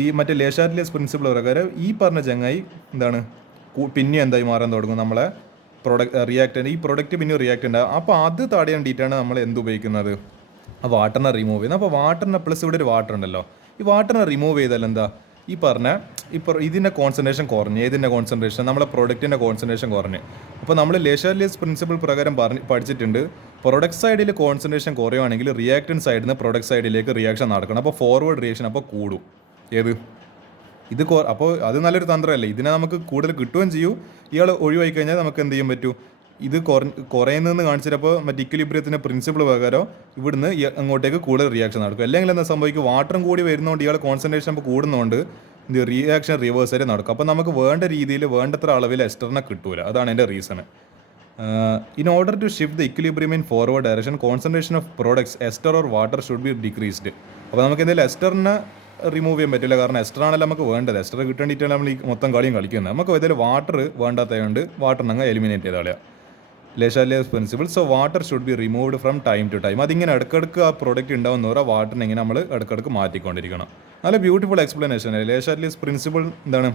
ഈ മറ്റേ Le Chatelier's പ്രിൻസിപ്പിൾ പ്രകാരം ഈ പറഞ്ഞ ചങ്ങായി പിന്നെ എന്തായി മാറാൻ തുടങ്ങും, നമ്മളെ റിയാക്റ്റൻ്റ്, ഈ പ്രൊഡക്റ്റ് പിന്നെ റിയാക്റ്റൻ്റ് ആകും. അപ്പോൾ അത് തടയാൻ വേണ്ടിയിട്ടാണ് നമ്മൾ എന്തുപയോഗിക്കുന്നത്, ആ വാട്ടറിനെ റിമൂവ് ചെയ്യുന്നത്. അപ്പോൾ വാട്ടറിനെ പ്ലസ് ഇവിടെ ഒരു വാട്ടർ ഉണ്ടല്ലോ, ഈ വാട്ടറിനെ റിമൂവ് ചെയ്താൽ എന്താ ഈ ഇതിൻ്റെ കോൺസെൻട്രേഷൻ കുറഞ്ഞ്, ഏതിൻ്റെ കോൺസെൻട്രേഷൻ, നമ്മളെ പ്രൊഡക്റ്റിൻ്റെ കോൺസെൻട്രേഷൻ കുറഞ്ഞ്. അപ്പോൾ നമ്മൾ Le Chatelier's പ്രിൻസിപ്പിൾ പ്രകാരം പഠിച്ചിട്ടുണ്ട്, പ്രൊഡക്റ്റ് സൈഡിൽ കോൺസെൻട്രേഷൻ കുറയുവാണെങ്കിൽ റിയാക്റ്റൻറ്റ് സൈഡിൽ നിന്ന് പ്രൊഡക്റ്റ് സൈഡിലേക്ക് റിയാക്ഷൻ നടക്കണം. അപ്പോൾ ഫോർവേഡ് റിയാക്ഷൻ അപ്പോൾ കൂടും. അപ്പോൾ അത് നല്ലൊരു തന്ത്രമല്ലേ, ഇതിനെ നമുക്ക് കൂടുതൽ കിട്ടുകയും ചെയ്യും. ഇയാൾ ഒഴിവായി കഴിഞ്ഞാൽ നമുക്ക് എന്ത് ചെയ്യാൻ പറ്റും, ഇത് കുറയുന്നതെന്ന് കാണിച്ചിട്ടപ്പോൾ മറ്റേ ഇക്വിലിബ്രിയത്തിൻ്റെ പ്രിൻസിപ്പിൾ പ്രകാരം ഇവിടുന്ന് അങ്ങോട്ടേക്ക് കൂടുതൽ റിയാക്ഷൻ നടക്കും. അല്ലെങ്കിൽ എന്താ സംഭവിക്കും, വാട്ടറും കൂടി വരുന്നതുകൊണ്ട് ഇയാൾ കോൺസെൻട്രേഷൻ അപ്പോൾ കൂടുന്നതുകൊണ്ട് ഇത് റിയാക്ഷൻ റിവേഴ്സ് ആയിട്ട് നടക്കും. അപ്പോൾ നമുക്ക് വേണ്ട രീതിയിൽ വേണ്ടത്ര അളവിൽ എസ്റ്ററിനെ കിട്ടൂല. അതാണ് എൻ്റെ reason. In order to shift the equilibrium in forward direction concentration of products ester or water should be decreased. അപ്പോൾ നമുക്ക് എന്തെങ്കിലും എസ്റ്ററിനെ റിമൂവ് ചെയ്യാൻ പറ്റില്ല, കാരണം എസ്റ്റർ ആണല്ലോ നമുക്ക് വേണ്ടത്. എസ്റ്റർ കിട്ടേണ്ടിയിട്ടാണ് നമ്മൾ ഈ മൊത്തം കളിയും കളിക്കുന്നത്. നമുക്ക് ഏതായാലും വാട്ടർ വേണ്ടാത്തതുകൊണ്ട് വാട്ടറിനങ്ങ് എലിമിനേറ്റ് ചെയ്ത് കളയാം. Le Chatelier's principle. So water should be removed from time to time. അതിങ്ങനെ ഇടയ്ക്കിടയ്ക്ക് ആ പ്രൊഡക്റ്റ് ഉണ്ടാവുന്നവരെ വാട്ടറിനെ ഇങ്ങനെ നമ്മൾ ഇടയ്ക്കിടയ്ക്ക് മാറ്റിക്കൊണ്ടിരിക്കണം. നല്ല beautiful explanation. Le Chatelier's principle എന്താണ്,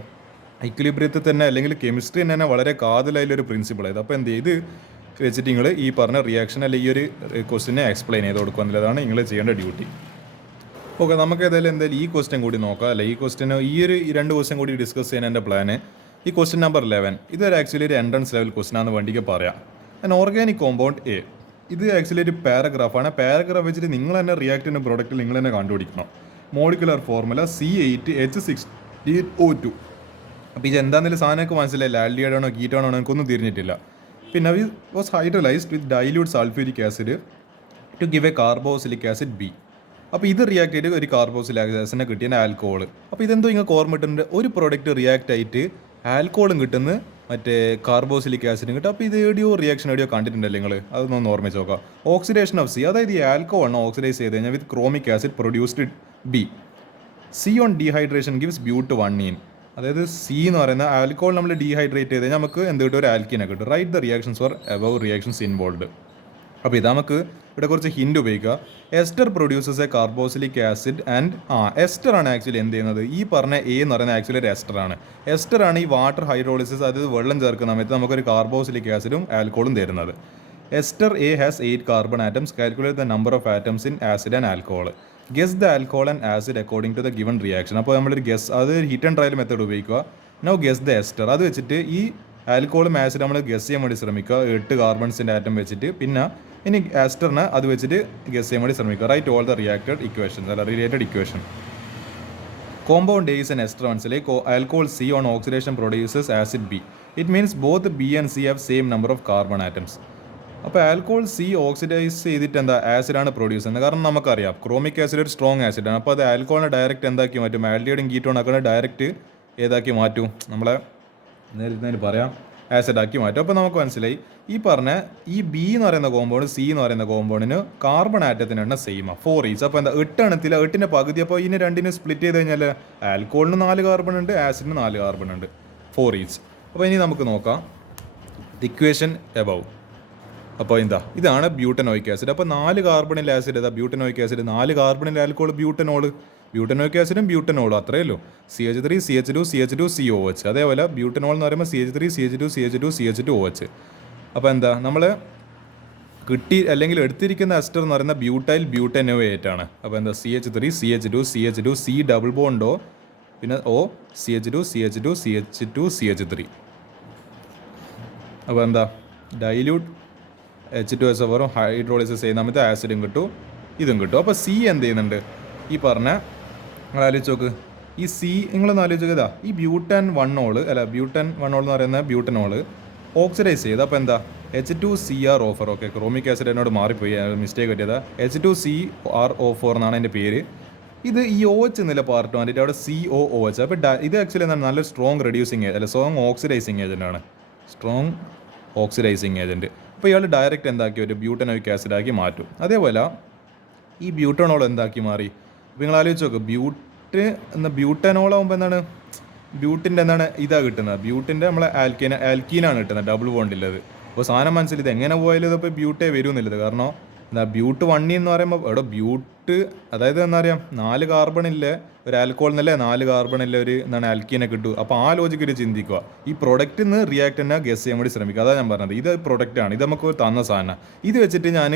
ഇക്വിലിബ്രിയത്തിൽ തന്നെ അല്ലെങ്കിൽ കെമിസ്ട്രി തന്നെ വളരെ കാതലായൊരു പ്രിൻസിപ്പിളായത്. അപ്പോൾ എന്ത് ചെയ്ത് വെച്ചിട്ട് നിങ്ങൾ ഈ പറഞ്ഞ റിയാക്ഷൻ അല്ലെങ്കിൽ ഈ ഒരു ക്വസ്റ്റിനെ എക്സ്പ്ലെയിൻ ചെയ്ത് കൊടുക്കുക എന്നുള്ളതാണ് നിങ്ങൾ ചെയ്യേണ്ട ഡ്യൂട്ടി. ഓക്കെ, നമുക്ക് ഏതായാലും ഈ ക്വസ്റ്റ്യൻ കൂടി നോക്കാം. അല്ലെ, ഈ ക്വസ്റ്റ്യന് ഈ 2 ക്വസ്റ്റ്യൻ കൂടി ഡിസ്കസ് ചെയ്യാൻ എൻ്റെ പ്ലാന്. ഈ ക്വസ്റ്റ്യൻ നമ്പർ 11 ഇതൊരു ആക്ച്വലി ഒരു എൻട്രൻസ് ലെവൽ ക്വസ്റ്റ്യൻ ആണെന്ന് വേണ്ടിക്ക് പറയാം. ഓർഗാനിക് കോമ്പൗണ്ട് A, ഇത് ആക്ച്വലി ഒരു പാരഗ്രാഫാണ്. പാരഗ്രാഫ് വെച്ചിട്ട് നിങ്ങൾ തന്നെ റിയാക്റ്റിൻ്റെ പ്രോഡക്റ്റ് നിങ്ങൾ തന്നെ കണ്ടുപിടിക്കണം. Molecular formula C8H16O2. അപ്പോൾ ഇത് എന്താണെങ്കിലും സാധനമൊക്കെ മനസ്സിലായില്ല, ആൽഡിഹൈഡ് ആണോ കീറ്റോണോ എനിക്കൊന്നും തിരിഞ്ഞിട്ടില്ല. പിന്നെ was hydrolysed with dilute sulphuric acid to give a carboxylic acid B. അപ്പോൾ ഇത് റിയാക്ട് ചെയ്ത് ഒരു കാർബോസിലിക് ആസിഡിനെ കിട്ടിയ ആൽക്കോൾ. അപ്പോൾ ഇതെന്തോ ഇങ്ങനെ ഓർമ്മിട്ടുണ്ട്, ഒരു പ്രൊഡക്റ്റ് റിയാക്ട് ആയിട്ട് ആൽക്കോളും കിട്ടുന്നു മറ്റേ കാർബോസിലിക് ആസിഡും കിട്ടും. അപ്പോൾ ഇത് റിയാക്ഷൻ കണ്ടിട്ടുണ്ടല്ലോ നിങ്ങൾ, അതൊന്നും ഓർമ്മിച്ച് നോക്കാം. ഓക്സിഡേഷൻ ഓഫ് C, അതായത് ഈ ആൽക്കോളാണ് ഓക്സിഡൈസ് ചെയ്ത് കഴിഞ്ഞാൽ with chromic acid produced B. C on dehydration gives but 1 in. അതായത് സി എന്ന് പറയുന്ന ആൽക്കോൾ നമ്മൾ ഡീഹൈഡ്രേറ്റ് ചെയ്ത് കഴിഞ്ഞാൽ നമുക്ക് എന്ത് കിട്ടും, ഒരു ആൽക്കീനെ കിട്ടും. Write the reactions for above reactions involve. അപ്പോൾ ഇത് നമുക്ക് ഇവിടെ കുറച്ച് ഹിൻഡ് ഉപയോഗിക്കുക. Ester produces a carboxylic acid and ester ആണ് ആക്ച്വലി എന്ത് ചെയ്യുന്നത്, ഈ പറഞ്ഞ എ എന്ന് പറയുന്നത് ആക്ച്വലി ഒരു എസ്റ്റർ ആണ്. എസ്റ്റർ ആണ് ഈ വാട്ടർ ഹൈഡ്രോളിസിസ്, അതായത് വെള്ളം ചേർക്കുന്ന സമയത്ത് നമുക്കൊരു കാർബോസിലിക് ആസിഡും ആൽക്കോളും തരുന്നത്. Ester A has 8 carbon atoms. Calculate the number of atoms in acid and alcohol. Guess the alcohol and acid according to the given reaction. അപ്പോൾ നമ്മളൊരു ഗെസ്, അത് ഹീറ്റ് ആൻഡ് ട്രയൽ മെത്തേഡ് ഉപയോഗിക്കുക. Now guess the ester. അത് വെച്ചിട്ട് ഈ ആൽക്കോളും ആസിഡ് നമ്മൾ ഗെസ് ചെയ്യാൻ വേണ്ടി ശ്രമിക്കുക. 8 കാർബൺസിൻ്റെ ആറ്റം വെച്ചിട്ട്. പിന്നെ ഇനി ആസ്റ്ററിന് അത് വെച്ചിട്ട് ഗെസ് ചെയ്യാൻ വേണ്ടി ശ്രമിക്കുക. Write all the reacted equations, അല്ല related equation. Compound A is an ester മനസ്സിലായി. Alcohol C on oxidation produces acid B. It means both B and C have same number of carbon atoms. അപ്പോൾ ആൽക്കോൾ C ഓക്സിഡൈസ് ചെയ്തിട്ട് എന്താ ആസിഡാണ് പ്രൊഡ്യൂസ് ചെയ്യുന്നത്. കാരണം നമുക്കറിയാം ക്രോമിക് ആസിഡ് ഒരു സ്ട്രോങ് ആസിഡാണ്. അപ്പോൾ അത് ആൽക്കോളിനെ ഡയറക്റ്റ് എന്താക്കി മാറ്റും, ആൽഡിഹൈഡും കീറ്റോൺ ആക്കുന്ന ഡയറക്റ്റ് ഏതാക്കി മാറ്റും, നമ്മളെ നേരത്തെ പറയാം ആസിഡാക്കി മാറ്റും. അപ്പോൾ നമുക്ക് മനസ്സിലായി ഈ പറഞ്ഞ ഈ ബി എന്ന് പറയുന്ന കോമ്പൗണ്ട് C എന്ന് പറയുന്ന കോമ്പൗണ്ടിന് കാർബൺ ആറ്റത്തിന് എണ്ണം സെയിമാണ് 4 ഈച്ച്. അപ്പോൾ എന്താ 8 എണ്ണത്തിൽ 8ൻ്റെ പകുതി. അപ്പോൾ ഇതിന് രണ്ടിന് സ്പ്ലിറ്റ് ചെയ്ത് കഴിഞ്ഞാൽ ആൽക്കോളിന് 4 കാർബൺ ഉണ്ട്, ആസിഡിന് 4 കാർബൺ ഉണ്ട്, 4 ഈച്ച്. അപ്പോൾ ഇനി നമുക്ക് നോക്കാം ഇക്വേഷൻ എബവ്. അപ്പോൾ എന്താ ഇതാണ് ബ്യൂട്ടനോയിക് ആസിഡ്. അപ്പോൾ 4 കാർബണിൽ ആസിഡ് ഏതാ, ബ്യൂട്ടനോയിക് ആസിഡ്. 4 കാർബണിൽ ആൽക്കോൾ ബ്യൂട്ടനോള്. ബ്യൂട്ടനോയിക് ആസിഡും ബ്യൂട്ടനോളും അത്രയേ ഉള്ളൂ. CH3 CH2 CH2 COH. അതേപോലെ ബ്യൂട്ടനോൾ എന്ന് പറയുമ്പോൾ CH3 CH2 CH2 CH2 OH. അപ്പോൾ എന്താ നമ്മൾ കിട്ടി അല്ലെങ്കിൽ എടുത്തിരിക്കുന്ന എസ്റ്റർ എന്ന് പറയുന്ന ബ്യൂട്ടൈൽ ബ്യൂട്ടനോയേറ്റ് ആണ്. അപ്പോൾ എന്താ CH3 CH2 CH2 C double ബോണ്ടോ പിന്നെ O CH2 CH2 CH2 CH3. അപ്പോൾ എന്താ ഡൈല്യൂട്ട് H2SO4 ഹൈഡ്രോളിസിസ് ചെയ്യുന്ന സമയത്ത് ആസിഡും കിട്ടും, ഇതും കിട്ടും. അപ്പോൾ C എന്ത് ചെയ്യുന്നുണ്ട്, ഈ പറഞ്ഞ നിങ്ങൾ ആലോചിച്ച് നോക്ക്. ഈ C നിങ്ങളൊന്ന് ആലോചിച്ച് നോക്കുക. ഈ ബ്യൂട്ടൻ 1 അല്ല ബ്യൂട്ടൻ 1 എന്ന് പറയുന്ന ബ്യൂട്ടനോള് ഓക്സിഡൈസ് ചെയ്ത്. അപ്പോൾ എന്താ H2CrO4. ഓക്കെ, ക്രോമിക് ആസിഡ് എന്നോട് മാറിപ്പോയി, മിസ്റ്റേക്ക് പറ്റിയതാ. H2CrO4 എന്നാണ് എൻ്റെ പേര്. ഇത് ഈ OH എന്നുള്ള പാർട്ട് വേണ്ടിയിട്ട് അവിടെ COOH. അപ്പോൾ ഇത് ആക്ച്വലി എന്താണ്, നല്ല സ്ട്രോങ് റെഡ്യൂസിങ് അല്ല സ്ട്രോങ് ഓക്സിഡൈസിങ് ഏജൻ്റ് ആണ്, സ്ട്രോങ് ഓക്സിഡൈസിങ് ഏജൻറ്റ്. അപ്പോൾ ഇയാൾ ഡയറക്റ്റ് എന്താക്കി ഒരു ബ്യൂട്ടനോയിക് ആസിഡാക്കി മാറ്റും. അതേപോലെ ഈ ബ്യൂട്ടനോൾ എന്താക്കി മാറി. അപ്പോൾ നിങ്ങൾ ആലോചിച്ച് നോക്ക്, ബ്യൂട്ടനോൾ ആകുമ്പോൾ എന്താണ്, ബ്യൂട്ടിൻ്റെ എന്താണ് ഇതാ കിട്ടുന്നത്, ബ്യൂട്ടിൻ്റെ നമ്മളെ ആൽക്കീനാണ് കിട്ടുന്നത്, ഡബിൾ ബോണ്ടില്ലത്. അപ്പോൾ സാധനം മനസ്സിൽ ഇത് എങ്ങനെ പോയാലും ഇതിപ്പോൾ ബ്യൂട്ടേ വരുമെന്നില്ലത്. കാരണം എന്താ ബ്യൂട്ട് 1 എന്ന് പറയുമ്പോൾ ഇവിടെ ബ്യൂട്ട് അതായത് എന്താ പറയുക 4 കാർബണില്ലേ ഒരു ആൽക്കോൾ എന്നല്ലേ 4 കാർബണില്ലേ ഒരു എന്താണ് ആൽക്കീനെ കിട്ടും. അപ്പോൾ ആ ലോജിക്ക് ഒരു ചിന്തിക്കുക, ഈ പ്രൊഡക്റ്റിൽ നിന്ന് റിയാക്റ്റന്റിനെ ഗസ് ചെയ്യാൻ വേണ്ടി ശ്രമിക്കുക. അതാണ് ഞാൻ പറഞ്ഞത്, ഇത് പ്രൊഡക്റ്റാണ്, ഇത് നമുക്ക് തന്ന സാധനം. ഇത് വെച്ചിട്ട് ഞാൻ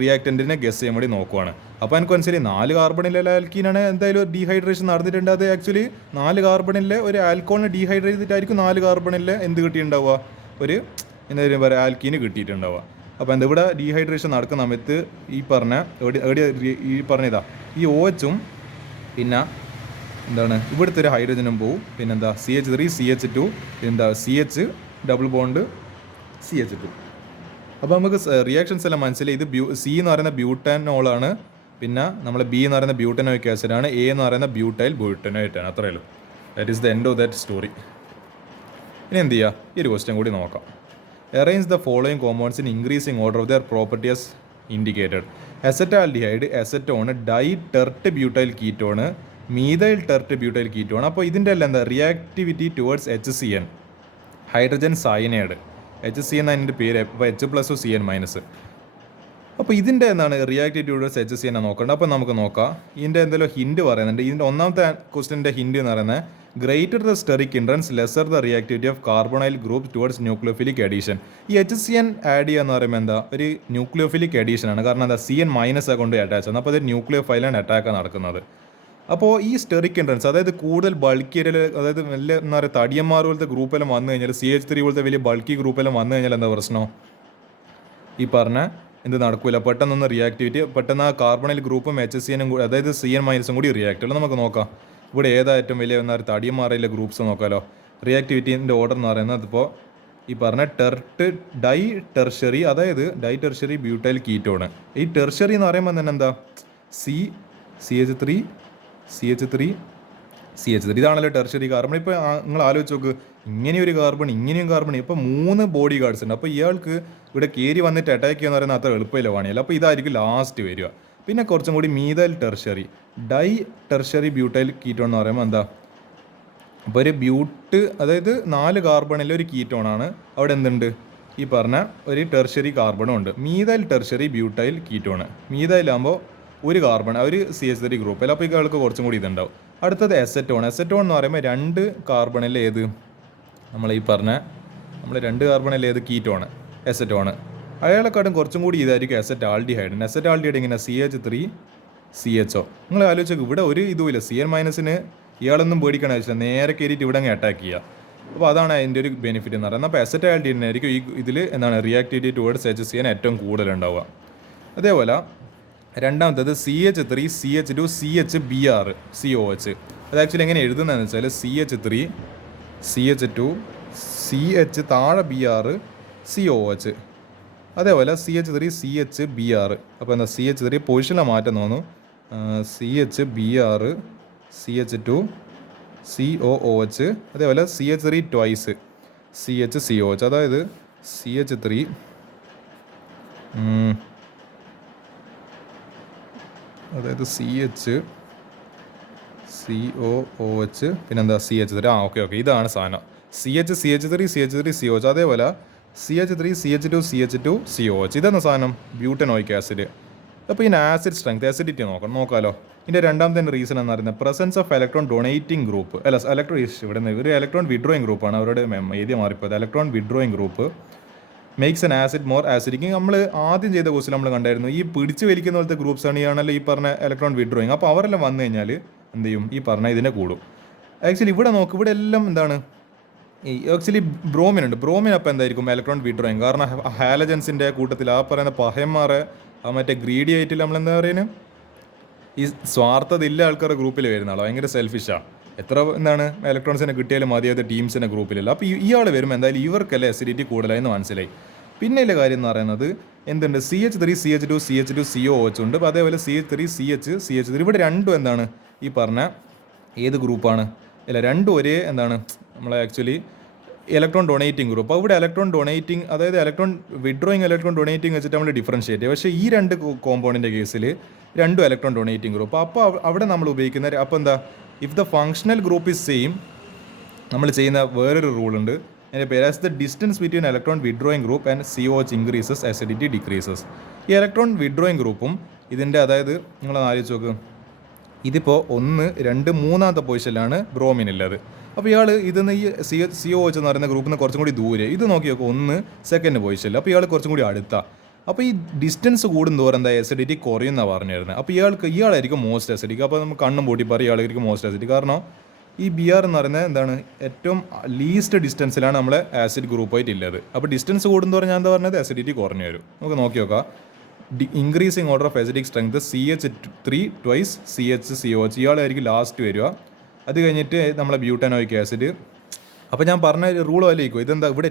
റിയാക്റ്റൻറ്റിനെ ഗസ് ചെയ്യാൻ വേണ്ടി നോക്കുവാണ്. അപ്പോൾ എനിക്ക് മനസ്സിലായി 4 കാർബണിലെ ആൽക്കീനാണ് എന്തായാലും ഡീഹൈഡ്രേഷൻ നടന്നിട്ടുണ്ട്. അത് ആക്ച്വലി 4 കാർബണിലെ ഒരു ആൽക്കോളിനെ ഡീഹൈഡ്രേറ്റ് ചെയ്തിട്ടായിരിക്കും 4 കാർബണിലെ എന്ത് കിട്ടിയിട്ടുണ്ടാവുക, ഒരു എന്തായാലും പറയുക ആൽക്കീന് കിട്ടിയിട്ടുണ്ടാവുക. അപ്പോൾ എന്താ ഇവിടെ ഡീഹൈഡ്രേഷൻ നടക്കുന്ന സമയത്ത് ഈ പറഞ്ഞ ഈ പറഞ്ഞതാ ഈ OHും പിന്നെ എന്താണ് ഇവിടുത്തെ ഒരു ഹൈഡ്രജനും പോവും. പിന്നെന്താ CH3 CH2 എന്താ CH ഡബിൾ ബോണ്ട് CH2. അപ്പോൾ നമുക്ക് റിയാക്ഷൻസ് എല്ലാം മനസ്സിലായി. ഇത് C എന്ന് പറയുന്ന ബ്യൂട്ടനോളാണ്, പിന്നെ നമ്മൾ B എന്ന് പറയുന്ന ബ്യൂട്ടനോയിക് ആസിഡാണ്, A എന്ന് പറയുന്ന ബ്യൂട്ടൈൽ ബ്യൂട്ടനോയിറ്റ് ആണ്. അത്രയേ ഉള്ളൂ. That is the end of that story. ഇനി എന്ത് ചെയ്യുക, ഈ ഒരു ക്വസ്റ്റ്യൻ കൂടി നോക്കാം. Arrange the following compounds in increasing order of their property as indicated. Acetaldehyde, acetone, di-tert-butyl ketone, methyl tert-butyl ketone. അപ്പോൾ ഇതിൻ്റെ എല്ലാം എന്താ reactivity towards HCN, hydrogen cyanide. HCN അതിൻ്റെ പേര്, അപ്പോൾ H+CN-. അപ്പോൾ ഇതിൻ്റെ എന്താണ് റിയാക്ടിവിറ്റി ടുവേർഡ്സ് HCN നോക്കേണ്ടത്. അപ്പോൾ നമുക്ക് നോക്കാം. ഇതിൻ്റെ എന്തെങ്കിലും ഹിൻഡ് പറയുന്നുണ്ട്. ഇതിൻ്റെ ഒന്നാമത്തെ ക്വസ്റ്റിൻ്റെ ഹിൻഡ് എന്ന് പറയുന്നത് greater the steric hindrance lesser the reactivity of carbonyl group towards nucleophilic addition. ഈ HCN ആഡ് ചെയ്യുക എന്ന് പറയുമ്പോൾ എന്താ ഒരു ന്യൂക്ലിയോഫിലിക് അഡീഷൻ ആണ്. കാരണം എന്താ CN- കൊണ്ട് അറ്റാച്ച് ആണ്. അപ്പോൾ അത് ന്യൂക്ലിയോഫൈലാണ് അറ്റാക്ക് നടക്കുന്നത്. അപ്പോൾ ഈ സ്റ്റെറിക് ഇൻട്രൻസ് അതായത് കൂടുതൽ ബൾക്കി അതായത് വലിയ എന്താ പറയുക തടിയന്മാർ പോലത്തെ ഗ്രൂപ്പെല്ലാം വന്നു കഴിഞ്ഞാൽ CH3 പോലത്തെ വലിയ ബൾക്കി ഗ്രൂപ്പെല്ലാം വന്നു കഴിഞ്ഞാൽ എന്താ പ്രശ്നം, ഈ പറഞ്ഞ എന്ത് നടക്കില്ല, പെട്ടെന്നൊന്ന് റിയാക്ടിവിറ്റി പെട്ടെന്ന് ആ കാർബണൈൽ ഗ്രൂപ്പും HCN അതായത് CN- കൂടി റിയാക്ട് ചെയ്യണം. നമുക്ക് നോക്കാം ഇവിടെ ഏതാ ഏറ്റവും വലിയ എന്താ പറയുക തടിയന്മാരിലെ ഗ്രൂപ്പ്സ് നോക്കാമല്ലോ. റിയാക്ടിവിറ്റീൻ്റെ ഓർഡർ എന്ന് പറയുന്നത് ഇപ്പോൾ ഈ പറഞ്ഞ ഡൈ ടെർഷറി അതായത് ഡൈ ടെർഷറി ബ്യൂട്ടൈൽ കീറ്റോണ്. ഈ ടെർഷറി എന്ന് പറയുമ്പോൾ തന്നെ എന്താ CH3 ഇതാണല്ലോ ടെർഷറി കാർബൺ. ഇപ്പോൾ നിങ്ങൾ ആലോചിച്ച് നോക്ക്, ഇങ്ങനെയൊരു കാർബൺ ഇങ്ങനെയും കാർബൺ, ഇപ്പോൾ 3 ബോഡി ഗാർഡ്സ് ഉണ്ട്. അപ്പോൾ ഇയാൾക്ക് ഇവിടെ കയറി വന്നിട്ട് അറ്റാക്ക് ചെയ്യുക പറയുന്നത് അത്ര എളുപ്പമില്ല പണിയല്ല. അപ്പോൾ ഇതായിരിക്കും ലാസ്റ്റ് വരിക. പിന്നെ കുറച്ചും കൂടി methyl tertiary di tertiary butyl ketone എന്ന് പറയുമ്പോൾ എന്താ അപ്പോൾ ഒരു ബ്യൂട്ട് അതായത് 4 കാർബണിലെ ഒരു കീറ്റോണാണ്. അവിടെ എന്തുണ്ട്? ഈ പറഞ്ഞ ഒരു ടെർഷ്യറി കാർബണും ഉണ്ട്. Methyl tertiary butyl ketone. മീതൈലാകുമ്പോൾ ഒരു കാർബൺ ഒരു CH3 ഗ്രൂപ്പ് അല്ല. അപ്പോൾ ഈ ആൾക്ക് കുറച്ചും കൂടി ഇതുണ്ടാവും. അടുത്തത് എസറ്റോൺ. എസറ്റോൺ എന്ന് പറയുമ്പോൾ 2 കാർബണിൽ ഏത് നമ്മൾ 2 കാർബണിൽ ഏത് കീറ്റോണ് എസറ്റോണ്. അയാളെക്കാട്ടും കുറച്ചും കൂടി ഇതായിരിക്കും എസറ്റ് ആൾഡിഹൈഡ്. എസറ്റ് ആൾഡിഹൈഡ് ഇങ്ങനെ CH3 CHO. നിങ്ങൾ ആലോചിച്ചോക്ക്, ഇവിടെ ഒരു ഇതുമില്ല. CN- ഇയാളൊന്നും പേടിക്കണ ആവശ്യമില്ല, നേരെ കയറിയിട്ട് ഇവിടെ അങ്ങ് അറ്റാക്ക് ചെയ്യുക. അപ്പോൾ അതാണ് അതിൻ്റെ ഒരു ബെനിഫിറ്റ് എന്ന് പറയുന്നത്. അപ്പോൾ എസറ്റ് ആൾഡിഹൈഡ് ആയിരിക്കും ഈ ഇതിൽ റിയാക്ടിവിറ്റി ടുവേർഡ്സ് HCN ഏറ്റവും കൂടുതലുണ്ടാവുക. അതേപോലെ രണ്ടാമത്തേത് CH3 CH2 CHBr COH. അത് ആക്ച്വലി എങ്ങനെ എഴുതുന്നതെന്ന് വെച്ചാൽ CH3 CH2 CH താഴെ BR COH. അതേപോലെ CH3 CHBr. അപ്പോൾ എന്താ CH3 പൊസിഷനിലെ മാറ്റം തോന്നുന്നു. CHBr CH2 COOH. അതേപോലെ CH3 ട്വൈസ് CHCOH. അതായത് CH3 അതായത് CHCOOH പിന്നെന്താ CH3. ഓക്കെ ഇതാണ് സാധനം. CH3 COH. അതേപോലെ CH3 CH2 CH2COH. ഇതെന്ന സാധനം ബ്യൂട്ടനോയിക് ആസിഡ്. അപ്പോൾ ഇതിന് ആസിഡ് സ്ട്രെങ്ത് ആസിഡിറ്റി നോക്കാമല്ലോ. ഇതിൻ്റെ രണ്ടാമത്തെ റീസൺ എന്ന് പറയുന്നത് presence of electron donating group ഇവിടെ നിന്ന് ഒരു ഇലക്ട്രോൺ വിഡ്രോയിങ് ഗ്രൂപ്പാണ്. അവരുടെ എഴുതി മാറിപ്പോയത്. Electron withdrawing group makes an acid more acidic. നമ്മൾ ആദ്യം ചെയ്ത കോഴ്സിൽ നമ്മൾ കണ്ടായിരുന്നു ഈ പിടിച്ച് വലിക്കുന്ന പോലത്തെ ഗ്രൂപ്പ്സാണ് ആണല്ലോ ഈ പറഞ്ഞ ഇലക്ട്രോൺ വിഡ്രോയിങ്. അപ്പോൾ അവരെല്ലാം വന്നു കഴിഞ്ഞാൽ എന്ത് ചെയ്യും? ഈ പറഞ്ഞ ഇതിനെ കൂടും. ആക്ച്വലി ഇവിടെ നോക്ക്, ഇവിടെ എല്ലാം എന്താണ് ഈ ആക്ച്വലി ബ്രോമിൻ ഉണ്ട്. ബ്രോമിൻ അപ്പോൾ എന്തായിരിക്കും? Electron withdrawing. കാരണം ഹാലജൻസിൻ്റെ കൂട്ടത്തിൽ ആ പറയുന്ന പഹയന്മാരെ മറ്റേ ഗ്രീഡി ആയിട്ട് നമ്മളെന്താ പറയുന്നത്, ഈ സ്വാർത്ഥതയില്ല ആൾക്കാരുടെ ഗ്രൂപ്പിൽ വരുന്ന ആളോ ഭയങ്കര സെൽഫിഷാണ്. എത്ര ഇലക്ട്രോൺസിനെ കിട്ടിയാലും മതിയാത്ത ടീംസിൻ്റെ ഗ്രൂപ്പിലല്ല. അപ്പോൾ ഇയാൾ വരുമ്പോൾ എന്തായാലും ഇവർക്കല്ലേ അസിഡിറ്റി കൂടുതലായെന്ന് മനസ്സിലായി. പിന്നെയുള്ള കാര്യം എന്ന് പറയുന്നത് എന്തുണ്ട്? CH3 CH2 CH2COH ഉണ്ട്. അപ്പോൾ അതേപോലെ CH3 CH3. ഇവിടെ രണ്ടും എന്താണ് ഈ പറഞ്ഞ ഏത് ഗ്രൂപ്പാണ്? അല്ല, രണ്ടും ഒരേ നമ്മളെ ആക്ച്വലി ഇലക്ട്രോൺ ഡൊണേറ്റിംഗ് ഗ്രൂപ്പ്. അപ്പോൾ ഇവിടെ ഇലക്ട്രോൺ ഡൊണേറ്റിംഗ് അതായത് ഇലക്ട്രോൺ വിഡ്രോയിങ് ഇലക്ട്രോൺ ഡൊണേറ്റിംഗ് വെച്ചിട്ട് നമ്മൾ ഡിഫറൻഷിയേറ്റ് ചെയ്യും. പക്ഷേ ഈ രണ്ട് കോമ്പൗണ്ടിൻ്റെ കേസിൽ രണ്ടും ഇലക്ട്രോൺ ഡൊണേറ്റിംഗ് ഗ്രൂപ്പ്. അപ്പോൾ അവിടെ നമ്മൾ ഉപയോഗിക്കുന്ന അപ്പോൾ എന്താ, if the functional group is same, നമ്മൾ ചെയ്യുന്ന വേറൊരു റൂളുണ്ട്. അതിൻ്റെ പേര് as the distance between electron withdrawing group and COH increases acidity decreases. ഈ ഇലക്ട്രോൺ വിഡ്രോയിങ് ഗ്രൂപ്പും ഇതിൻ്റെ അതായത് നിങ്ങൾ ആലോചിച്ച് നോക്ക്, ഇതിപ്പോൾ 1, 2, 3 പൊസിഷനിലാണ് ബ്രോമിൻ ഉള്ളത്. അപ്പോൾ ഇയാൾ ഇതിന്ന് ഈ COH എന്ന് പറയുന്ന ഗ്രൂപ്പിൽ നിന്ന് കുറച്ചും കൂടി ദൂരെ. ഇത് നോക്കി നോക്കുക, 1 സെക്കൻഡ് പൊസിഷനിൽ. അപ്പോൾ ഇയാൾ കുറച്ചും കൂടി അടുത്താ. അപ്പോൾ ഈ ഡിസ്റ്റൻസ് കൂടുന്തോറും എന്താ അസിഡിറ്റി കുറയുമെന്നാണ് പറഞ്ഞു തരുന്നത്. അപ്പോൾ ഇയാളായിരിക്കും മോസ്റ്റ് അസിഡിക്. അപ്പോൾ നമുക്ക് കണ്ണും പൂട്ടി പറയും ഇയാളായിരിക്കും മോസ്റ്റ് അസിഡിക്. കാരണം ഈ BR എന്ന് പറയുന്നത് ഏറ്റവും ലീസ്റ്റ് ഡിസ്റ്റൻസിലാണ് നമ്മളെ ആസിഡ് ഗ്രൂപ്പായിട്ട് ഉള്ളത്. അപ്പോൾ ഡിസ്റ്റൻസ് കൂടുന്തോറും ഞാൻ എന്താ പറഞ്ഞത്, അസിഡിറ്റി കുറഞ്ഞു വരും. നമുക്ക് നോക്കി നോക്കാം. Increasing order of acidic strength CH3 twice CHCOH. ഇയാളായിരിക്കും ലാസ്റ്റ് വരിക. അത് കഴിഞ്ഞിട്ട് നമ്മളെ ബ്യൂട്ടനോയിക് ആസിഡ്. അപ്പോൾ ഞാൻ പറഞ്ഞ റൂൾ ആലോചിക്കും, ഇതെന്താ ഇവിടെ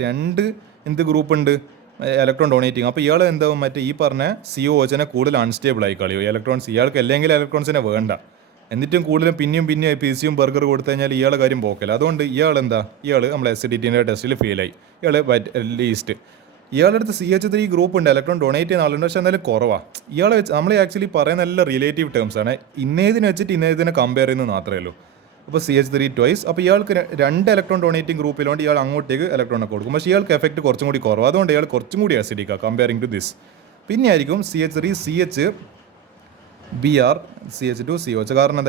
എന്ത് ഗ്രൂപ്പ് ഉണ്ട്? Electron donating. അപ്പോൾ ഇയാൾ എന്താവും മറ്റേ ഈ പറഞ്ഞ COHനെ കൂടുതൽ അൺസ്റ്റേബിൾ ആയി കളയോ ഇലക്ട്രോൺസ്. ഇയാൾക്ക് അല്ലെങ്കിൽ ഇലക്ട്രോൺസിനെ വേണ്ട, എന്നിട്ടും കൂടുതലും പിന്നെയും പിസിയും ബർഗർ കൊടുത്തു കഴിഞ്ഞാൽ ഇയാളെ കാര്യം പോക്കല്ല. അതുകൊണ്ട് ഇയാൾ നമ്മളെ അസിഡിറ്റിൻ്റെ ടെസ്റ്റിൽ ഫെയിലായി. ഇയാൾ ലീസ്റ്റ്. ഇയാളുടെ അടുത്ത് CH3 ഗ്രൂപ്പ് ഉണ്ട്, ഇലക്ട്രോൺ ഡൊണേറ്റ് ചെയ്യുന്ന ആളുണ്ട്, പക്ഷേ എന്തായാലും കുറവാണ്. ഇയാളെ വെച്ച് നമ്മൾ ആക്ച്വലി പറയുന്ന നല്ല റിലേറ്റീവ് ടേംസ് ആണ്. ഇന്നേതിനെ വെച്ചിട്ട് ഇന്നേതിനെ കമ്പയർ ചെയ്യുന്നത് മാത്രമേ ഉള്ളൂ. അപ്പോൾ CH3 ട്വൈസ്. അപ്പോൾ ഇയാൾക്ക് 2 ഇലക്ട്രോൺ ഡൊണേറ്റിംഗ് ഗ്രൂപ്പിലുണ്ട്. ഇയാൾ അങ്ങോട്ടേക്ക് ഇലക്ട്രോണൊക്കെ കൊടുക്കും, പക്ഷേ ഇയാൾക്ക് എഫക്റ്റ് കുറച്ചും കൂടി കുറവ്. അതുകൊണ്ട് ഇയാൾ കുറച്ചും കൂടി അസിഡിക്കാണ് കമ്പയറിംഗ് ടു ദിസ്. പിന്നെ ആയിരിക്കും CH3 CHBr CH2 COH. കാരണം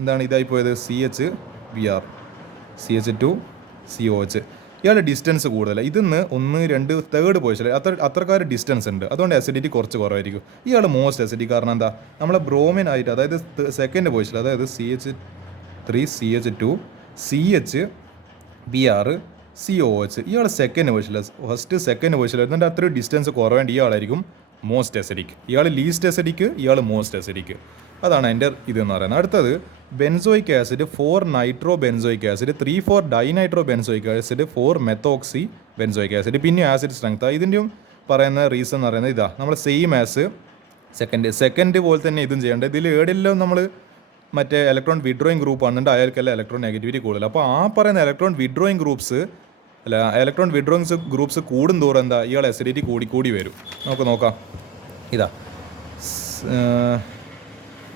എന്താണ് ഇതായി പോയത്? CHBr CH2 COH. ഇയാളുടെ ഡിസ്റ്റൻസ് കൂടുതലാണ്. ഇതിന്ന് 1, 2, 3 പൊസിഷൻ അത്രക്കാർ ഡിസ്റ്റൻസ് ഉണ്ട്. അതുകൊണ്ട് അസിഡിറ്റി കുറച്ച് കുറവായിരിക്കും. ഇയാൾ മോസ്റ്റ് അസിഡിറ്റി. കാരണം എന്താ, നമ്മളെ ബ്രോമിൻ ആയിട്ട് അതായത് സെക്കൻഡ് പൊസിഷൻ അതായത് CH3 CH2 CHBr COH. ഇയാൾ സെക്കൻഡ് പൊസിഷനിൽ ഫസ്റ്റ് സെക്കൻഡ് പൊസിഷനിൽ എന്നിട്ട് അത്ര ഡിസ്റ്റൻസ് കുറവേണ്ട ഇയാളായിരിക്കും മോസ്റ്റ് അസിഡിക്. ഇയാൾ ലീസ്റ്റ് അസിഡിക്, ഇയാൾ മോസ്റ്റ് അസിഡിക്. അതാണ് എൻ്റെ ഇതെന്ന് പറയുന്നത്. അടുത്തത് benzoic acid 4 nitro benzoic acid 3,4 dinitro benzoic acid 4 methoxy benzoic acid. പിന്നെ ആസിഡ് സ്ട്രെങ്ത്. ഇതിൻ്റെയും പറയുന്ന റീസൺ എന്ന് പറയുന്നത് ഇതാ, നമ്മൾ സെയിം ആസ് സെക്കൻഡ് പോലെ തന്നെ ഇതും ചെയ്യേണ്ടത്. ഇതിൽ ഏടെല്ലാം നമ്മൾ മറ്റേ ഇലക്ട്രോൺ വിഡ്രോയിങ് ഗ്രൂപ്പ് ആണെന്നുണ്ട് അയാൾക്കല്ല ഇലക്ട്രോൺ നെഗറ്റിവിറ്റി കൂടുതൽ. അപ്പോൾ ആ പറയുന്ന ഇലക്ട്രോൺ വിഡ്രോയിങ് ഗ്രൂപ്പ്സ് കൂടുന്തോറും എന്താ ഇയാൾ അസിഡിറ്റി കൂടി വരും. നമുക്ക് നോക്കാം. ഇതാ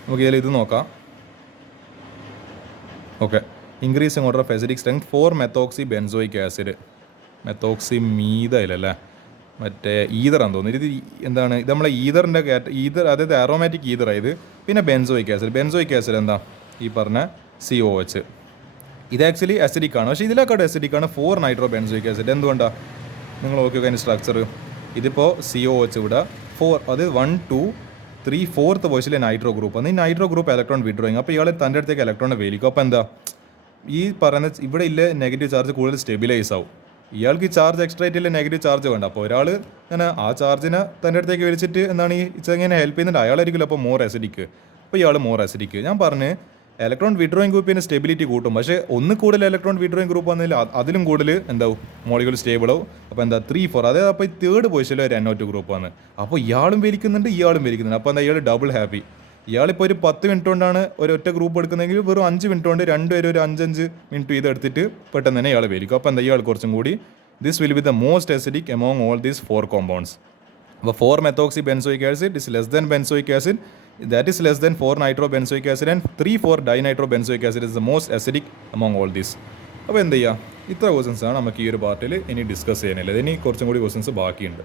നമുക്ക് ഇതിൽ ഇത് നോക്കാം. Okay, increasing order of acidic strength for methoxy benzoic acid. Methoxy മീതയിലല്ലേ, മറ്റേ ഈതറാന്ന് തോന്നുന്നു. ഇത് എന്താണ്, ഇത് നമ്മളെ ഈതറിൻ്റെ ഈതർ, അതായത് അറോമാറ്റിക് ഈതറാണ് ഇത്. പിന്നെ ബെൻസോയിക് ആസിഡ്. ബെൻസോയിക് ആസിഡ് എന്താ, ഈ പറഞ്ഞ COH. ഇത് ആക്ച്വലി അസിഡിക് ആണ്, പക്ഷേ ഇതിലേക്കാട്ട് അസിഡിക് ആണ് 4 നൈട്രോ ബെൻസോയിക് ആസിഡ്. എന്തുകൊണ്ടാണ് നിങ്ങൾ നോക്കുക അതിൻ്റെ സ്ട്രക്ചർ. ഇതിപ്പോൾ COH ഇവിടെ 4, അതായത് 1 2 3 4th പൊസിഷനിലെ നൈട്രോ ഗ്രൂപ്പ് ആണ്. ഈ നൈട്രോ ഗ്രൂപ്പ് ഇലക്ട്രോൺ വിഡ്രോയിങ്. അപ്പോൾ ഇയാൾ തൻ്റെ അടുത്തേക്ക് ഇലക്ട്രോൺ വലിക്കും. അപ്പോൾ എന്താ, ഈ പറയുന്ന ഇവിടെ ഇല്ല നെഗറ്റീവ് ചാർജ് കൂടുതൽ സ്റ്റെബിലൈസ് ആവും. ഇയാൾക്ക് ഈ ചാർജ് എക്സ്ട്രാ ആയിട്ടില്ല, നെഗറ്റീവ് ചാർജ് വേണ്ട. അപ്പോൾ ഒരാൾ ഇങ്ങനെ ആ ചാർജിനെ തൻ്റെ അടുത്തേക്ക് വലിച്ചിട്ട് എന്താണ് ഈ ചെങ്ങനെ ഹെൽപ്പ് ചെയ്യുന്നുണ്ട്, അയാളായിരിക്കില്ല അപ്പോൾ മോർ അസിഡിക്ക്. അപ്പോൾ ഇയാൾ മോർ അസിഡിക്ക്. ഞാൻ പറഞ്ഞ് ഇലക്ട്രോൺ വിഡ്രോയിങ് ഗ്രൂപ്പിന് സ്റ്റെബിലിറ്റി കൂട്ടും, പക്ഷേ ഒന്ന് കൂടുതൽ ഇലക്ട്രോൺ വിഡ്രോയിങ് ഗ്രൂപ്പ് വന്നതിൽ അതിലും കൂടുതൽ എന്താവും മോളിക്യൂൾ സ്റ്റേബിൾ ആവും. അപ്പോൾ എന്താ 3 4, അതായത് അപ്പോൾ ഈ 3rd പൊസിഷനിൽ ഒരു NO2 ഗ്രൂപ്പ് ആണ്. അപ്പോൾ ഇയാളും വലിക്കുന്നുണ്ട് ഇയാളും വലിക്കുന്നുണ്ട്. അപ്പോൾ എന്താ, ഇയാൾ ഡബിൾ ഹാപ്പി. ഇയാളിപ്പോൾ ഒരു 10 മിനിറ്റ് കൊണ്ടാണ് ഒരൊറ്റ ഗ്രൂപ്പ് എടുക്കുന്നതെങ്കിൽ വെറും 5 മിനിറ്റ് കൊണ്ട് രണ്ടുപേരും ഒരു 5 മിനിറ്റ് ഇത് എടുത്തിട്ട് പെട്ടെന്ന് തന്നെ ഇയാൾ വലിക്കും. അപ്പോൾ എന്താ, ഇയാൾ കുറച്ചും കൂടി this will be the most acidic among all these 4 compounds. അപ്പോൾ 4 methoxy benzoic acid is less than benzoic acid, that is less than 4 nitrobenzoic acid, and 3 4 dinitrobenzoic acid is the most acidic among all these. അപ്പോൾ എന്ത് ചെയ്യുക, ഇത്ര ക്വസ്റ്റൻസ് ആണ് നമുക്ക് ഈ ഒരു പാർട്ടിൽ ഇനി ഡിസ്കസ് ചെയ്യാനുള്ളത്. ഇനി കുറച്ചും കൂടി ക്വസ്റ്റൻസ് ബാക്കിയുണ്ട്.